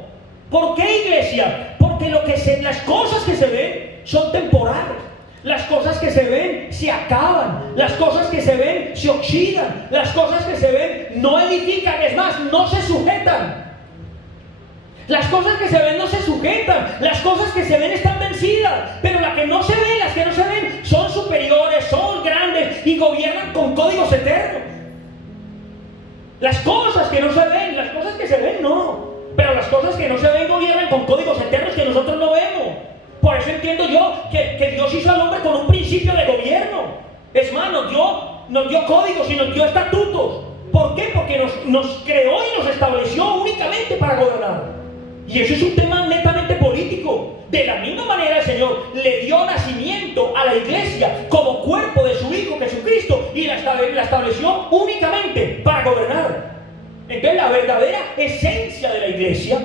¿Por qué, iglesia? Porque las cosas que se ven son temporales. Las cosas que se ven se acaban. Las cosas que se ven se oxidan. Las cosas que se ven no edifican, es más, no se sujetan. Las cosas que se ven no se sujetan. Las cosas que se ven están vencidas. Pero las que no se ven, las que no se ven, son superiores, son grandes y gobiernan con códigos eternos. Las cosas que no se ven, las cosas que se ven no. Pero las cosas que no se ven gobiernan con códigos eternos que nosotros no vemos. Por eso entiendo yo que Dios hizo al hombre con un principio de gobierno. Es más, nos dio códigos y nos dio estatutos. ¿Por qué? Porque nos creó y nos estableció únicamente para gobernar. Y eso es un tema netamente político. De la misma manera el Señor le dio nacimiento a la iglesia como cuerpo de su Hijo Jesucristo y la estableció únicamente para gobernar. Entonces la verdadera esencia de la iglesia,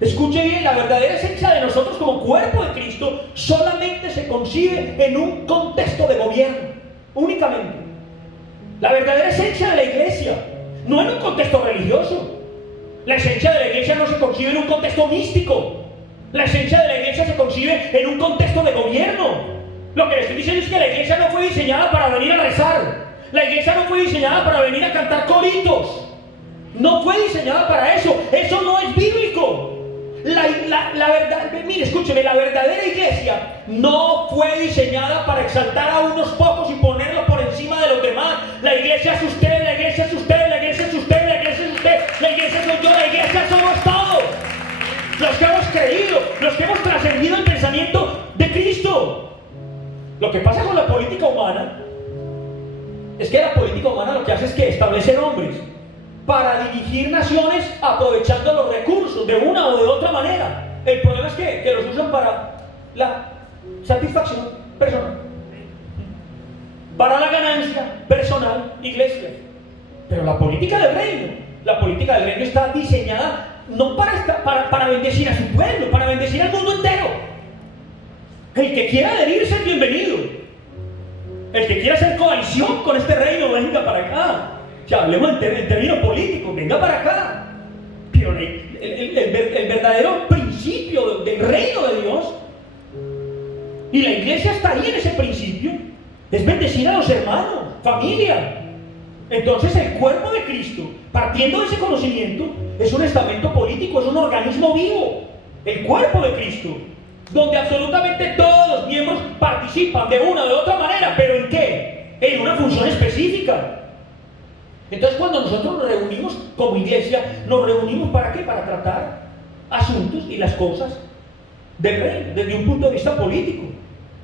escuche bien, la verdadera esencia de nosotros como cuerpo de Cristo solamente se concibe en un contexto de gobierno, únicamente. La verdadera esencia de la iglesia, no en un contexto religioso. La esencia de la iglesia no se concibe en un contexto místico. La esencia de la iglesia se concibe en un contexto de gobierno. Lo que le estoy diciendo es que la iglesia no fue diseñada para venir a rezar. La iglesia no fue diseñada para venir a cantar coritos. No fue diseñada para eso. Eso no es bíblico. La verdad, mire, escúcheme, la verdadera iglesia no fue diseñada para exaltar a unos pocos y ponerlos por encima de los demás. La iglesia es usted, la iglesia es usted, la iglesia es usted, la iglesia es usted, la iglesia soy yo, la iglesia somos todos. Los que hemos creído, los que hemos trascendido el pensamiento de Cristo. Lo que pasa con la política humana es que la política humana lo que hace es que establecer hombres para dirigir naciones aprovechando los recursos de una o de otra manera. El problema es que los usan para la satisfacción personal, para la ganancia personal, iglesia. Pero la política del reino está diseñada no para bendecir a su pueblo, para bendecir al mundo entero. El que quiera adherirse es bienvenido. El que quiera hacer coalición con este reino, venga para acá. O sea, hablemos en términos políticos, venga para acá. Pero el verdadero principio del reino de Dios, y la iglesia está ahí en ese principio, es bendecir a los hermanos, familia. Entonces el cuerpo de Cristo, partiendo de ese conocimiento, es un estamento político, es un organismo vivo. El cuerpo de Cristo, donde absolutamente todos los miembros participan de una o de otra manera, pero ¿en qué? En una función específica. Entonces cuando nosotros nos reunimos como iglesia, nos reunimos ¿para qué? Para tratar asuntos y las cosas del reino, desde un punto de vista político,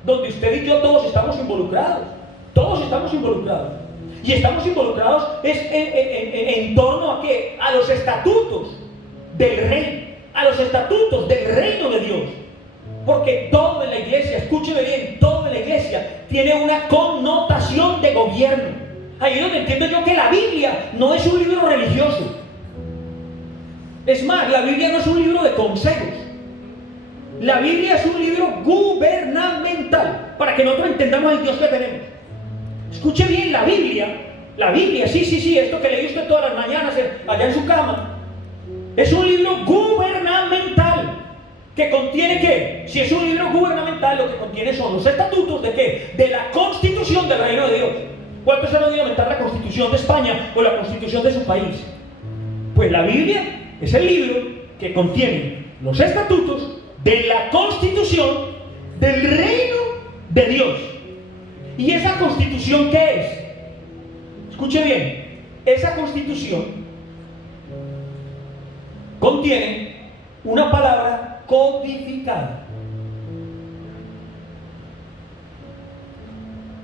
donde usted y yo todos estamos involucrados. Todos estamos involucrados. Y estamos involucrados en torno a ¿qué? A los estatutos del reino, a los estatutos del reino de Dios. Porque todo en la iglesia, escúcheme bien, todo en la iglesia tiene una connotación de gobierno. Ahí es donde entiendo yo que la Biblia no es un libro religioso. Es más, la Biblia no es un libro de consejos. La Biblia es un libro gubernamental, para que nosotros entendamos el Dios que tenemos. Escuche bien, la Biblia, sí, esto que lee usted todas las mañanas allá en su cama, es un libro gubernamental que contiene ¿qué? Si es un libro gubernamental, lo que contiene son los estatutos de ¿qué? De la Constitución del Reino de Dios. ¿Cuántos han oído mentar la Constitución de España o la Constitución de su país? Pues la Biblia es el libro que contiene los estatutos de la Constitución del Reino de Dios. ¿Y esa Constitución qué es? Escuche bien, esa Constitución contiene una palabra codificada.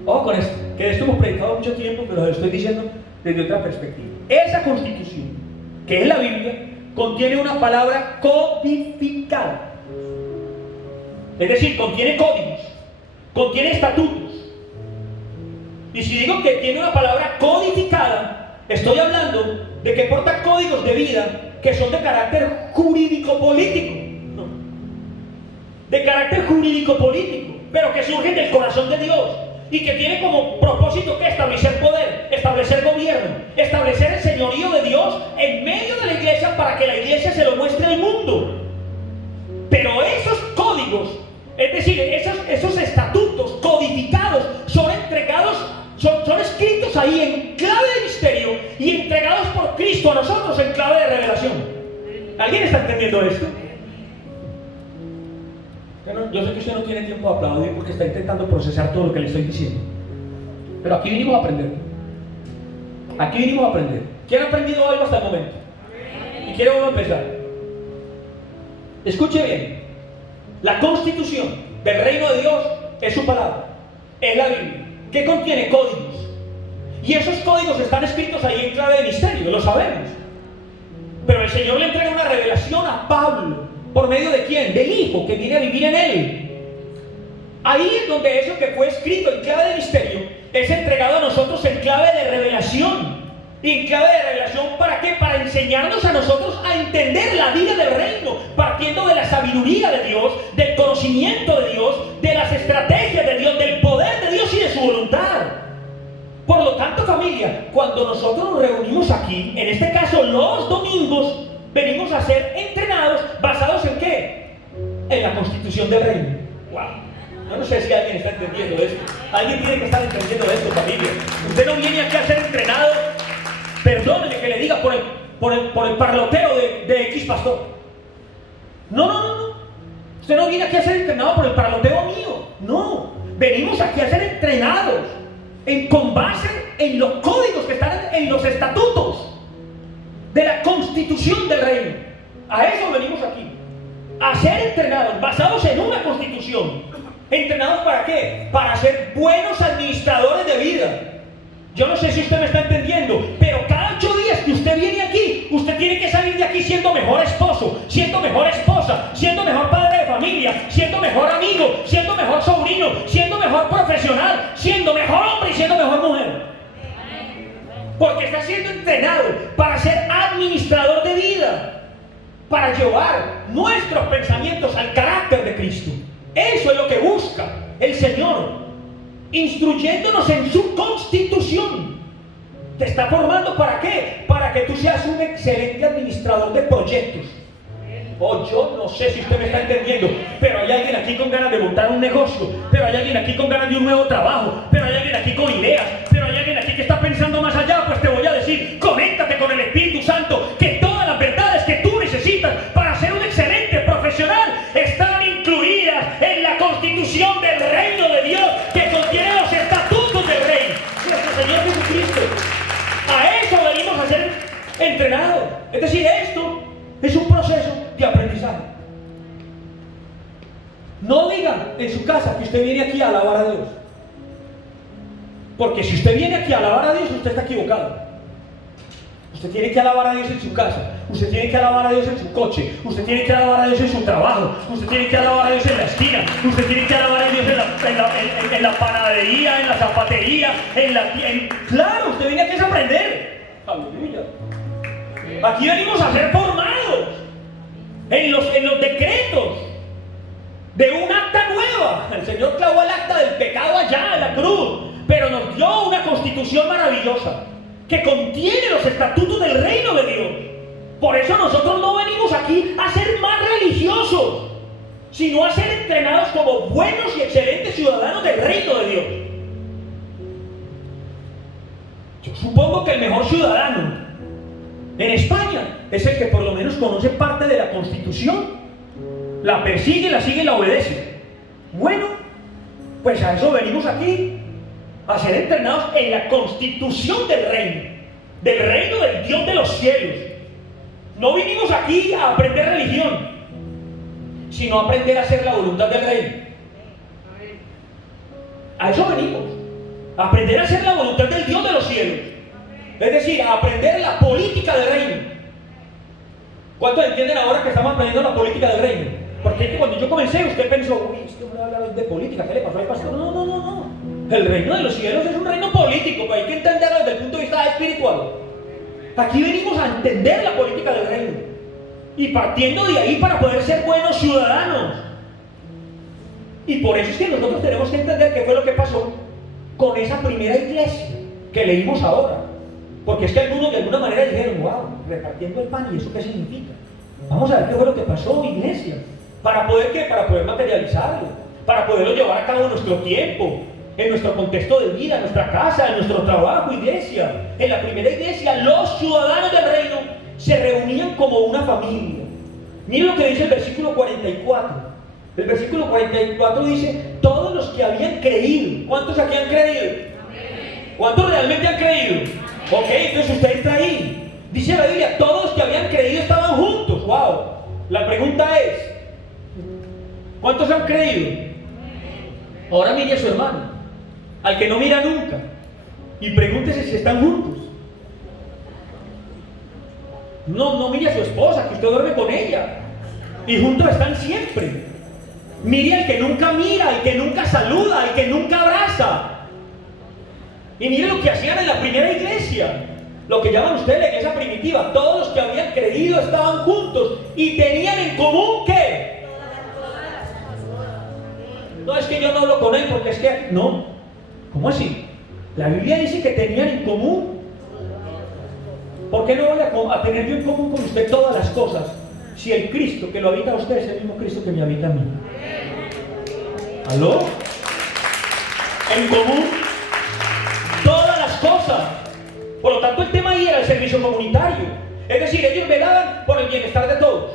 Ojo con esto, que de esto hemos predicado mucho tiempo, pero lo estoy diciendo desde otra perspectiva. Esa Constitución, que es la Biblia, contiene una palabra codificada. Es decir, contiene códigos, contiene estatutos. Y si digo que tiene una palabra codificada, estoy hablando de que porta códigos de vida que son de carácter jurídico-político. De carácter jurídico-político, pero que surgen del corazón de Dios y que tiene como propósito que establecer poder, establecer gobierno, establecer el señorío de Dios en medio de la iglesia para que la iglesia se lo muestre al mundo. Pero esos códigos, es decir, esos estatutos codificados son entregados, son escritos ahí en clave de misterio y entregados por Cristo a nosotros en clave de revelación. ¿Alguien está entendiendo esto? Yo sé que usted no tiene tiempo de aplaudir porque está intentando procesar todo lo que le estoy diciendo. Pero aquí vinimos a aprender. Aquí vinimos a aprender. ¿Quién ha aprendido algo hasta el momento? Y quiere volver a empezar. Escuche bien. La Constitución del reino de Dios es su palabra, es la Biblia, que contiene códigos. Y esos códigos están escritos ahí en clave de misterio, lo sabemos. Pero el Señor le entrega una revelación a Pablo. ¿Por medio de quién? Del Hijo que viene a vivir en él. Ahí es donde eso que fue escrito en clave de misterio es entregado a nosotros en clave de revelación. Y en clave de revelación, ¿para qué? Para enseñarnos a nosotros a entender la vida del reino, partiendo de la sabiduría de Dios, del conocimiento de Dios, de las estrategias de Dios, del poder de Dios y de su voluntad. Por lo tanto, familia, cuando nosotros nos reunimos aquí, en este caso los domingos, venimos a ser entrenados basados en ¿qué? En la Constitución del reino. Wow. Yo no sé si alguien está entendiendo esto. Alguien tiene que estar entendiendo esto, familia. Usted no viene aquí a ser entrenado, perdóneme que le diga, por el parloteo de X pastor. No. Usted no viene aquí a ser entrenado por el parloteo mío. No. Venimos aquí a ser entrenados con base en los códigos que están en los estatutos de la Constitución del reino. A eso venimos aquí, a ser entrenados, basados en una Constitución. ¿Entrenados para qué? Para ser buenos administradores de vida. Yo no sé si usted me está entendiendo, pero cada 8 días que usted viene aquí, usted tiene que salir de aquí siendo mejor esposo, siendo mejor esposa, siendo mejor padre de familia, siendo mejor amigo, siendo mejor sobrino, siendo mejor profesional, siendo mejor hombre y siendo mejor mujer. Porque está siendo entrenado para ser administrador de vida, para llevar nuestros pensamientos al carácter de Cristo. Eso es lo que busca el Señor, instruyéndonos en su Constitución, Te está formando ¿para qué? Para que tú seas un excelente administrador de proyectos. Oh, yo no sé si usted me está entendiendo, pero hay alguien aquí con ganas de montar un negocio, pero hay alguien aquí con ganas de un nuevo trabajo, pero hay alguien aquí con ideas, pero hay alguien aquí que está pensando más allá. Pues te voy a decir, conéctate con el Espíritu Santo, que todas las verdades que tú necesitas para ser un excelente profesional están incluidas en la constitución del reino de Dios, que contiene los estatutos del rey, nuestro Señor Jesucristo. A eso venimos a ser entrenados. Es decir, esto es un proceso de aprendizaje. No diga en su casa que usted viene aquí a alabar a Dios, porque si usted viene aquí a alabar a Dios, usted está equivocado. Usted tiene que alabar a Dios en su casa, usted tiene que alabar a Dios en su coche, usted tiene que alabar a Dios en su trabajo, usted tiene que alabar a Dios en la esquina, usted tiene que alabar a Dios en la panadería, en la zapatería, claro, usted viene aquí a aprender. Aleluya. Aquí venimos a ser formados en los decretos de un acta nueva. El Señor clavó el acta del pecado allá en la cruz, pero nos dio una constitución maravillosa que contiene los estatutos del reino de Dios. Por eso nosotros no venimos aquí a ser más religiosos, sino a ser entrenados como buenos y excelentes ciudadanos del reino de Dios. Yo supongo que el mejor ciudadano en España es el que por lo menos conoce parte de la Constitución, la persigue, la sigue y la obedece. Bueno, pues a eso venimos aquí, a ser entrenados en la Constitución del reino del Dios de los cielos. No vinimos aquí a aprender religión, sino a aprender a hacer la voluntad del Rey. A eso venimos, a aprender a hacer la voluntad del Dios de los cielos. Es decir, a aprender la política del reino. ¿Cuántos entienden ahora que estamos aprendiendo la política del reino? Porque cuando yo comencé, usted pensó, uy, este hombre va a hablar de política, ¿qué le pasó al pastor? No. El reino de los cielos es un reino político, pero hay que entenderlo desde el punto de vista espiritual. Aquí venimos a entender la política del reino. Y partiendo de ahí para poder ser buenos ciudadanos. Y por eso es que nosotros tenemos que entender qué fue lo que pasó con esa primera iglesia que leímos ahora. Porque es que algunos de alguna manera dijeron, wow, repartiendo el pan, ¿y eso qué significa? Vamos a ver qué fue lo que pasó, iglesia. ¿Para poder qué? Para poder materializarlo, para poderlo llevar a cabo en nuestro tiempo, en nuestro contexto de vida, en nuestra casa, en nuestro trabajo, iglesia. En la primera iglesia, los ciudadanos del reino se reunían como una familia. Miren lo que dice el versículo 44. El versículo 44 dice, todos los que habían creído. ¿Cuántos aquí han creído? ¿Cuántos realmente han creído? Ok, entonces usted está ahí. Dice la Biblia, todos los que habían creído estaban juntos. Wow. La pregunta es, ¿cuántos han creído? Ahora mire a su hermano, al que no mira nunca, y pregúntese si están juntos. No mire a su esposa, que usted duerme con ella, y juntos están siempre. Mire al que nunca mira, al que nunca saluda, al que nunca abraza. Y mire lo que hacían en la primera iglesia, lo que llaman ustedes la iglesia primitiva. Todos los que habían creído estaban juntos y tenían en común ¿qué? No, es que yo no hablo con él porque es que... No, ¿cómo así? La Biblia dice que tenían en común. ¿Por qué no voy a tener yo en común con usted todas las cosas? Si el Cristo que lo habita a usted es el mismo Cristo que me habita a mí. ¿Aló? En común todas las cosas. Por lo tanto, el tema ahí era el servicio comunitario. Es decir, ellos velaban por el bienestar de todos.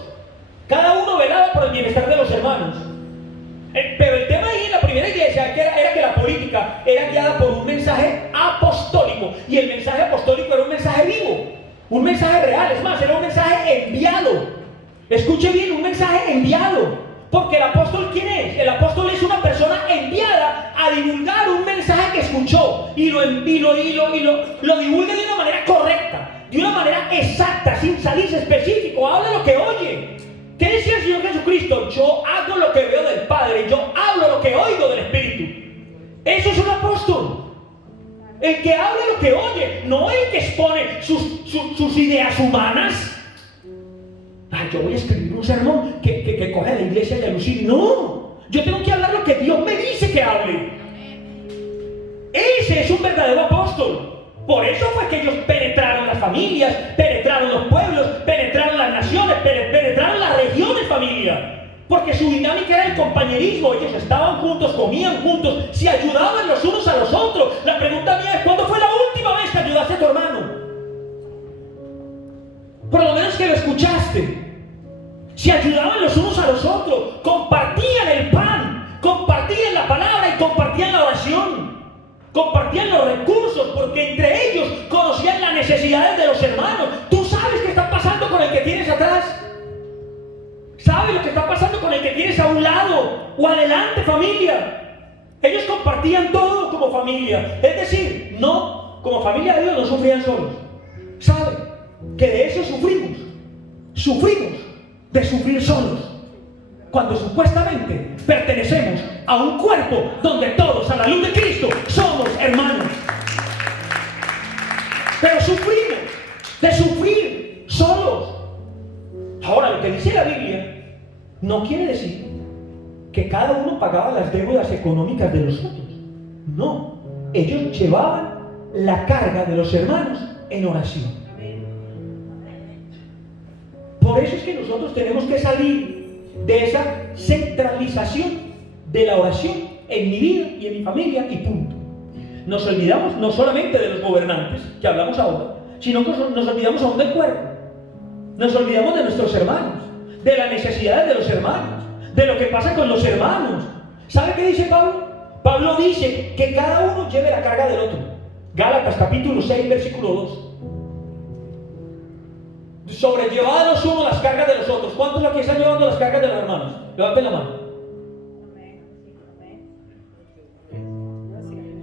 Cada uno velaba por el bienestar de los hermanos. Pero el tema ahí en la primera iglesia era que la política era guiada por un mensaje apostólico. Y el mensaje apostólico era un mensaje vivo, un mensaje real. Es más, era un mensaje enviado. Escuche bien, un mensaje enviado. Porque el apóstol, ¿quién es? El apóstol es una persona enviada a divulgar un mensaje que escuchó y lo divulga de una manera correcta, de una manera exacta, sin salirse específico. Habla lo que oye. ¿Qué decía el Señor Jesucristo? Yo hago lo que veo del Padre, yo hablo lo que oigo del Espíritu. Eso es un apóstol. El que habla lo que oye, no el que expone sus ideas humanas. Yo voy a escribir un sermón que coge a la iglesia y alucine. No, yo tengo que hablar lo que Dios me dice que hable. Ese es un verdadero apóstol. Por eso fue que ellos penetraron las familias, penetraron los pueblos, penetraron las naciones, penetraron las regiones, familia. Porque su dinámica era el compañerismo. Ellos estaban juntos, comían juntos, se ayudaban los unos a los otros. La pregunta mía es: ¿cuándo fue la última vez que ayudaste a tu hermano? Por lo menos que lo escuchaste. Se ayudaban los unos a los otros, compartían el pan, compartían la palabra y compartían la oración, compartían los recursos, porque entre ellos conocían las necesidades de los hermanos. Tú sabes qué está pasando con el que tienes atrás, sabes lo que está pasando con el que tienes a un lado o adelante, familia. Ellos compartían todo como familia, es decir, no, como familia de Dios no sufrían solos. ¿Sabe? Que de eso sufrimos de sufrir solos, cuando supuestamente pertenecemos a un cuerpo donde todos, a la luz de Cristo, somos hermanos. Pero sufrimos de sufrir solos. Ahora, lo que dice la Biblia no quiere decir que cada uno pagaba las deudas económicas de los otros. No, ellos llevaban la carga de los hermanos en oración. Por eso es que nosotros tenemos que salir de esa centralización de la oración en mi vida y en mi familia y punto. Nos olvidamos no solamente de los gobernantes, que hablamos ahora, sino que nos olvidamos aún del cuerpo. Nos olvidamos de nuestros hermanos, de las necesidades de los hermanos, de lo que pasa con los hermanos. ¿Sabe qué dice Pablo? Pablo dice que cada uno lleve la carga del otro. Gálatas capítulo 6, versículo 2. Sobrellevad los unos las cargas de los otros. ¿Cuántos aquí están llevando las cargas de los hermanos? Levanten la mano.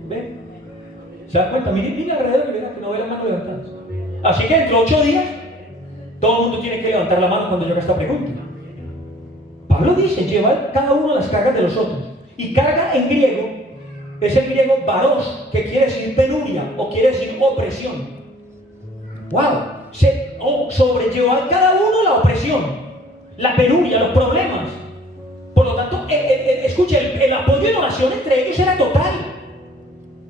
¿Ven? ¿Se dan cuenta? Miren alrededor y verán que no ve la mano levantada. Así que dentro de 8 días todo el mundo tiene que levantar la mano cuando yo haga esta pregunta. Pablo dice: llevad cada uno las cargas de los otros. Y carga en griego es el griego baros, que quiere decir penuria o quiere decir opresión. ¡Wow! Sobrellevar cada uno la opresión, la penuria, los problemas. Por lo tanto, escuche, el apoyo en oración entre ellos era total.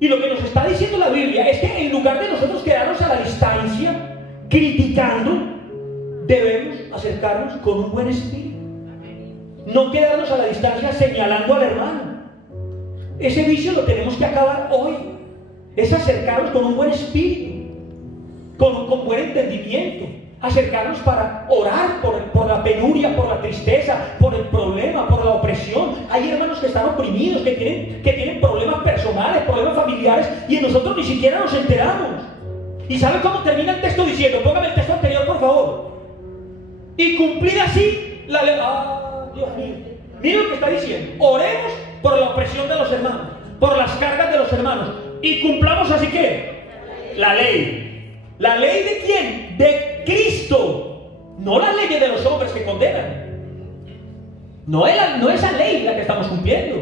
Y lo que nos está diciendo la Biblia es que en lugar de nosotros quedarnos a la distancia, criticando, debemos acercarnos con un buen espíritu. No quedarnos a la distancia señalando al hermano. Ese vicio lo tenemos que acabar hoy. Es acercarnos con un buen espíritu, con buen entendimiento, acercarnos para orar por la penuria, por la tristeza, por el problema, por la opresión. Hay hermanos que están oprimidos, que tienen problemas personales, problemas familiares, y nosotros ni siquiera nos enteramos. ¿Y sabe cómo termina el texto diciendo? Póngame el texto anterior, por favor. Y cumplir así la ley. Dios mío. Mira lo que está diciendo. Oremos por la opresión de los hermanos, por las cargas de los hermanos, y cumplamos así que la ley. ¿La ley de quién? De Cristo. No las leyes de los hombres que condenan. No esa ley la que estamos cumpliendo.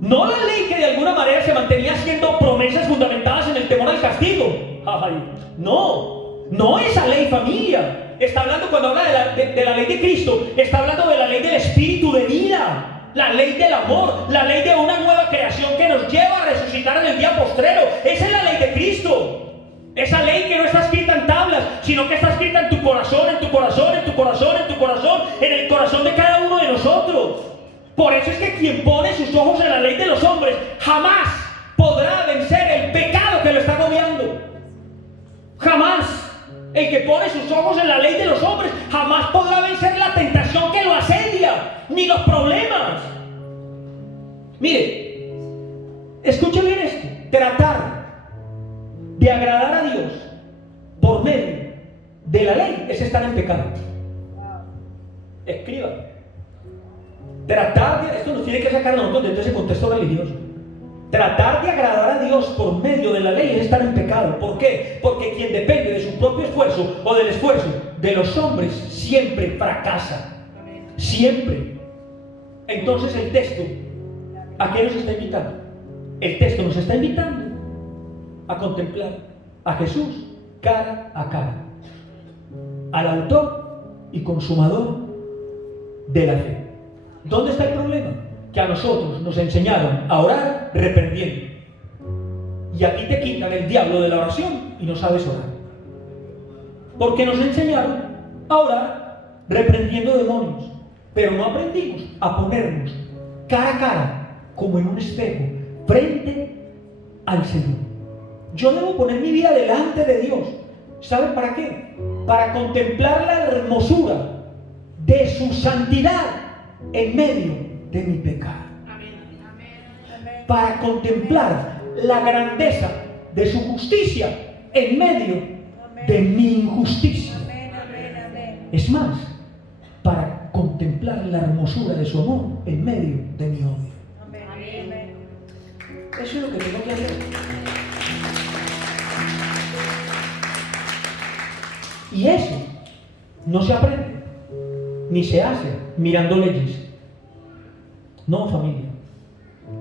No la ley que de alguna manera se mantenía haciendo promesas fundamentadas en el temor al castigo. Ay, no esa ley, familia. Está hablando, cuando habla de la ley de Cristo, está hablando de la ley del espíritu de vida, la ley del amor, la ley de una nueva creación que nos lleva a resucitar en el día postrero. Esa es la ley de Cristo. Esa ley que no está escrita en tablas, sino que está escrita en tu corazón, en tu corazón, en tu corazón, en tu corazón, en el corazón de cada uno de nosotros. Por eso es que quien pone sus ojos en la ley de los hombres jamás podrá vencer el pecado que lo está agobiando. Jamás. El que pone sus ojos en la ley de los hombres jamás podrá vencer la tentación que lo asedia, ni los problemas. Mire, escuche bien esto. Tratar de agradar a Dios por medio de la ley es estar en pecado. Escriba. Esto nos tiene que sacar a nosotros de ese contexto religioso. Tratar de agradar a Dios por medio de la ley es estar en pecado. ¿Por qué? Porque quien depende de su propio esfuerzo o del esfuerzo de los hombres siempre fracasa. Siempre. Entonces el texto, ¿a qué nos está invitando? El texto nos está invitando a contemplar a Jesús cara a cara, al autor y consumador de la fe. ¿Dónde está el problema? Que a nosotros nos enseñaron a orar reprendiendo. Y aquí te quitan el diablo de la oración y no sabes orar. Porque nos enseñaron a orar reprendiendo demonios, pero no aprendimos a ponernos cara a cara, como en un espejo, frente al Señor. Yo debo poner mi vida delante de Dios. ¿Saben para qué? Para contemplar la hermosura de su santidad en medio de mi pecado. Para contemplar la grandeza de su justicia en medio de mi injusticia. Es más, para contemplar la hermosura de su amor en medio de mi odio. Eso es lo que tengo que hacer. Y eso no se aprende, ni se hace mirando leyes. No, familia.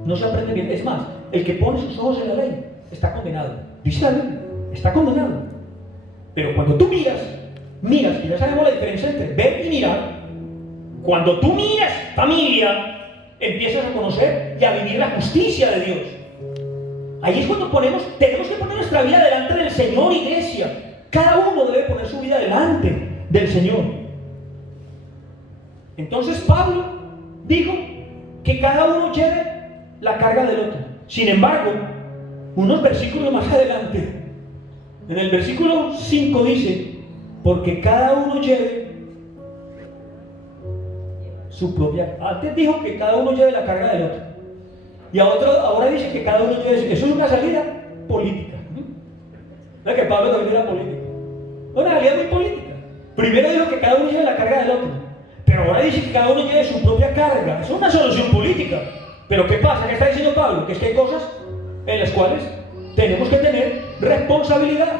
No se aprende bien. Es más, el que pone sus ojos en la ley está condenado. Dice la Biblia, está condenado. Pero cuando tú miras, y ya sabemos la diferencia entre ver y mirar. Cuando tú miras, familia, empiezas a conocer y a vivir la justicia de Dios. Ahí es cuando tenemos que poner nuestra vida delante del Señor, iglesia. Cada uno debe poner su vida delante del Señor. Entonces Pablo dijo que cada uno lleve la carga del otro. Sin embargo, unos versículos más adelante, en el versículo 5 dice, porque cada uno lleve su propia. Antes dijo que cada uno lleve la carga del otro. Y ahora dice que cada uno lleve. Eso es una salida política. ¿No es que Pablo también era político? Una realidad muy política. Primero dijo que cada uno lleve la carga del otro. Pero ahora dice que cada uno lleve su propia carga. Eso es una solución política. Pero ¿qué pasa? ¿Qué está diciendo Pablo? Que es que hay cosas en las cuales tenemos que tener responsabilidad.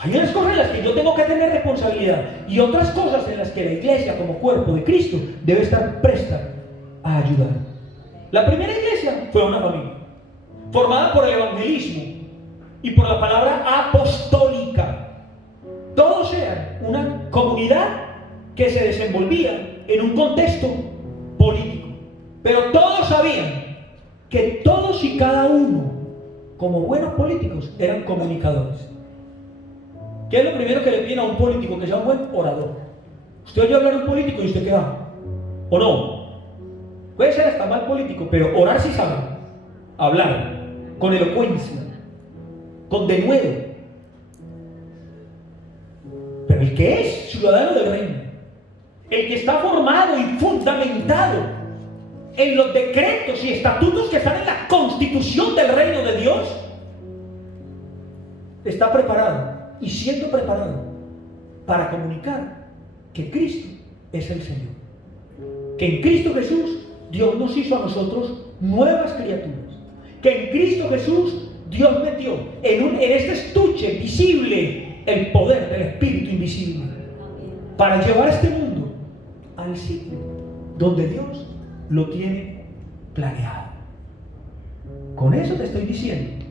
Hay unas cosas en las que yo tengo que tener responsabilidad y otras cosas en las que la iglesia como cuerpo de Cristo debe estar presta a ayudar. La primera iglesia fue una familia formada por el evangelismo y por la palabra apostólica. Todos eran una comunidad que se desenvolvía en un contexto político, pero todos sabían que todos y cada uno, como buenos políticos, eran comunicadores. ¿Qué es lo primero que le piden a un político? Que sea un buen orador. Usted oye hablar a un político y usted qué va, ¿o no? Puede ser hasta mal político, pero orar sí sabe. Hablar con elocuencia, con denuedo. Pero el que es ciudadano del reino, el que está formado y fundamentado en los decretos y estatutos que están en la constitución del reino de Dios, está preparado y siendo preparado para comunicar que Cristo es el Señor. Que en Cristo Jesús Dios nos hizo a nosotros nuevas criaturas. Que en Cristo Jesús Dios metió en este estuche visible el poder del Espíritu invisible para llevar este mundo al sitio donde Dios lo tiene planeado. Con eso te estoy diciendo,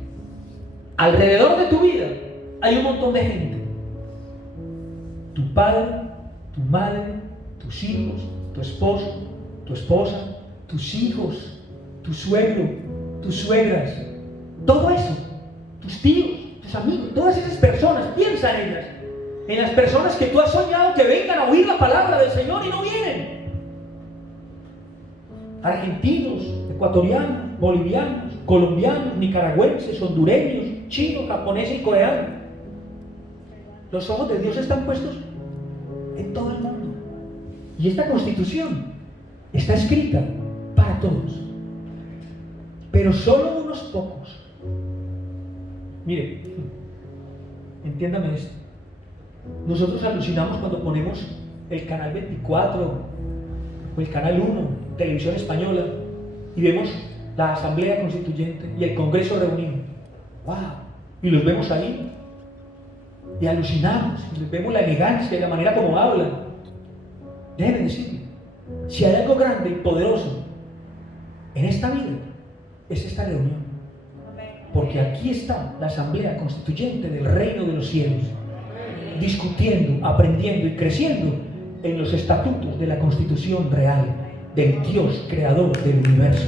alrededor de tu vida hay un montón de gente. Tu padre, tu madre, tus hijos, tu esposo, tu esposa, tus hijos, tu suegro, tus suegras, todo eso, tus tíos, tus amigos, todas esas personas, piensa en ellas, en las personas que tú has soñado que vengan a oír la palabra del Señor y no vienen. Argentinos, ecuatorianos, bolivianos, colombianos, nicaragüenses, hondureños, chinos, japoneses y coreanos. Los ojos de Dios están puestos en todo el mundo. Y esta constitución está escrita para todos. Pero solo unos pocos. Mire, entiéndame esto. Nosotros alucinamos cuando ponemos el canal 24 o el canal 1, televisión española, y vemos la Asamblea Constituyente y el Congreso reunido. ¡Wow! Y los vemos ahí. Y alucinamos, y les vemos la elegancia y la manera como hablan. Deben decirme, si hay algo grande y poderoso en esta vida, es esta reunión. Porque aquí está la Asamblea Constituyente del Reino de los Cielos, discutiendo, aprendiendo y creciendo en los estatutos de la Constitución real del Dios creador del universo.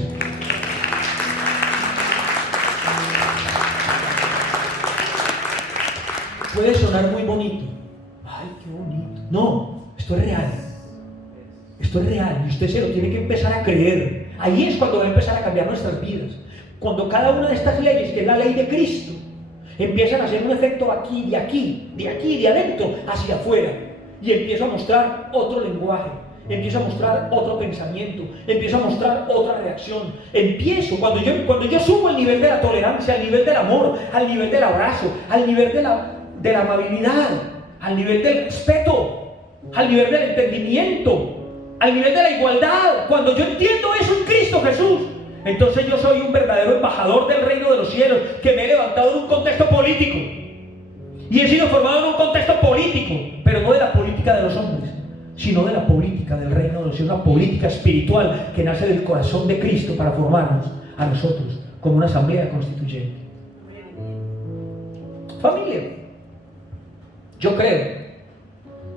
puede sonar muy bonito. Ay, qué bonito. No, esto es real. Esto es real y usted se lo tiene que empezar a creer. Ahí es cuando va a empezar a cambiar nuestras vidas. Cuando cada una de estas leyes, que es la ley de Cristo, empiezan a hacer un efecto aquí, de adentro hacia afuera. Y empiezo a mostrar otro lenguaje, empiezo a mostrar otro pensamiento, empiezo a mostrar otra reacción. Cuando yo subo al nivel de la tolerancia, al nivel del amor, al nivel del abrazo, al nivel de la amabilidad, al nivel del respeto, al nivel del entendimiento, al nivel de la igualdad, cuando yo entiendo eso en Cristo Jesús, entonces yo soy un verdadero embajador del reino de los cielos, que me he levantado en un contexto político y he sido formado en un contexto político, pero no de la política de los hombres, sino de la política del reino de los cielos, una política espiritual que nace del corazón de Cristo para formarnos a nosotros como una asamblea constituyente. Familia, yo creo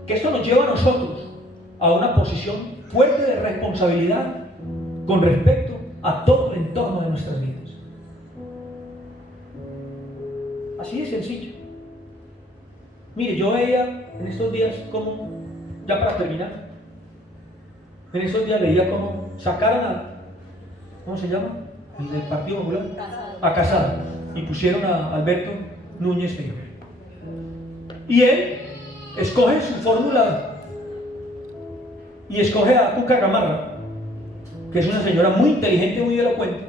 que esto nos lleva a nosotros a una posición fuerte de responsabilidad con respecto a todo el entorno de nuestras vidas. Así de sencillo. Mire, yo veía en estos días como, ya para terminar, en estos días veía como sacaron ¿cómo se llama? El del Partido Popular, a Casado, y pusieron a Alberto Núñez Feijóo. Y él escoge su fórmula y escoge a Cuca Gamarra, que es una señora muy inteligente, muy elocuente,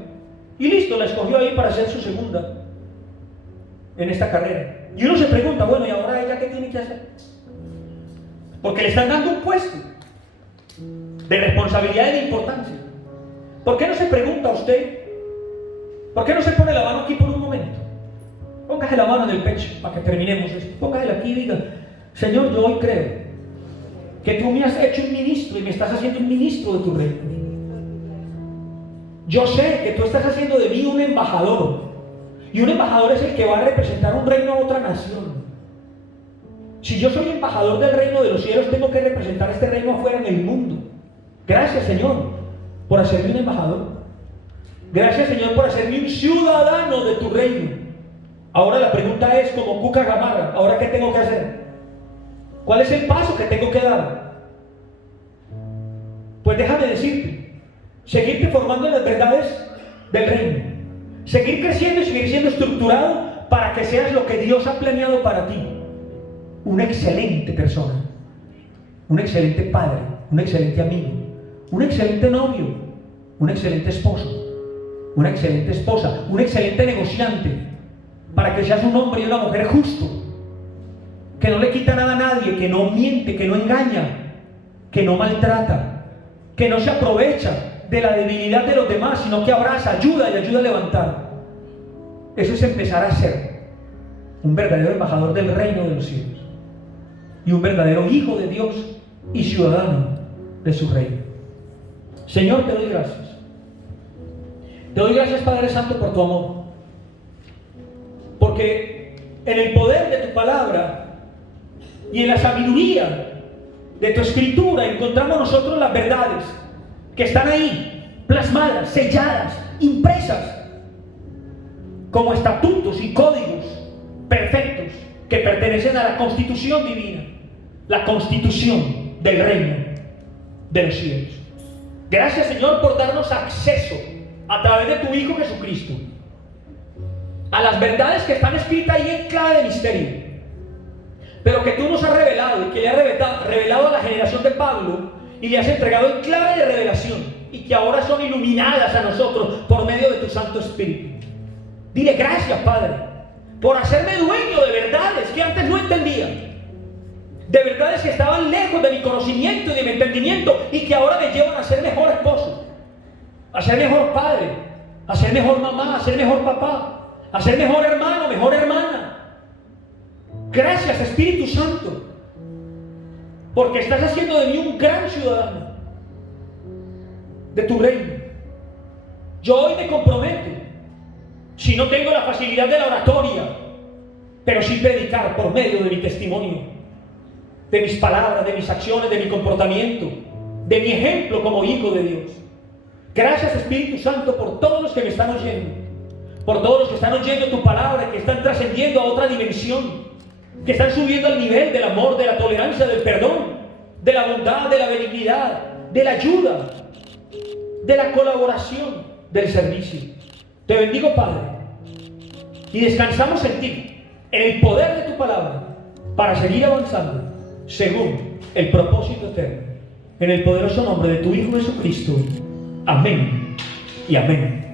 y listo, la escogió ahí para ser su segunda en esta carrera. Y uno se pregunta, bueno, ¿y ahora ella qué tiene que hacer? Porque le están dando un puesto de responsabilidad y de importancia. ¿Por qué no se pregunta usted? ¿Por qué no se pone la mano aquí por un momento? Póngase la mano en el pecho para que terminemos esto. Póngase aquí y diga, Señor, yo hoy creo que tú me has hecho un ministro y me estás haciendo un ministro de tu reino. Yo sé que tú estás haciendo de mí un embajador. Y un embajador es el que va a representar un reino a otra nación. Si yo soy embajador del reino de los cielos, tengo que representar este reino afuera en el mundo. Gracias, Señor, por hacerme un embajador. Gracias, Señor, por hacerme un ciudadano de tu reino. Ahora la pregunta es, como Cuca Gamarra, ¿ahora qué tengo que hacer? ¿Cuál es el paso que tengo que dar? Pues déjame decirte, seguirte formando en las verdades del reino, seguir creciendo y seguir siendo estructurado para que seas lo que Dios ha planeado para ti. Una excelente persona, un excelente padre, un excelente amigo, un excelente novio, un excelente esposo, una excelente esposa, un excelente negociante, para que seas un hombre y una mujer justo, que no le quita nada a nadie, que no miente, que no engaña, que no maltrata, que no se aprovecha de la debilidad de los demás, sino que abraza, ayuda y ayuda a levantar. Eso es empezar a ser un verdadero embajador del reino de los cielos y un verdadero hijo de Dios y ciudadano de su reino. Señor, te doy gracias. Te doy gracias, Padre Santo, por tu amor, porque en el poder de tu palabra y en la sabiduría de tu escritura encontramos nosotros las verdades que están ahí, plasmadas, selladas, impresas, como estatutos y códigos perfectos que pertenecen a la constitución divina, la constitución del reino de los cielos. Gracias, Señor, por darnos acceso a través de tu Hijo Jesucristo a las verdades que están escritas ahí en clave de misterio, pero que tú nos has revelado y que le has revelado a la generación de Pablo y le has entregado en clave de revelación y que ahora son iluminadas a nosotros por medio de tu Santo Espíritu. Dile gracias, Padre, por hacerme dueño de verdades que antes no entendía, de verdades que estaban lejos de mi conocimiento y de mi entendimiento y que ahora me llevan a ser mejor esposo, a ser mejor padre, a ser mejor mamá, a ser mejor papá, a ser mejor hermano, mejor hermana. Gracias, Espíritu Santo, porque estás haciendo de mí un gran ciudadano de tu reino. Yo hoy me comprometo, si no tengo la facilidad de la oratoria, pero sí predicar por medio de mi testimonio, de mis palabras, de mis acciones, de mi comportamiento, de mi ejemplo como hijo de Dios. Gracias, Espíritu Santo, por todos los que me están oyendo, por todos los que están oyendo tu palabra, que están trascendiendo a otra dimensión, que están subiendo al nivel del amor, de la tolerancia, del perdón, de la bondad, de la benignidad, de la ayuda, de la colaboración, del servicio. Te bendigo, Padre, y descansamos en ti, en el poder de tu palabra, para seguir avanzando según el propósito eterno. En el poderoso nombre de tu Hijo Jesucristo. Amén y amén.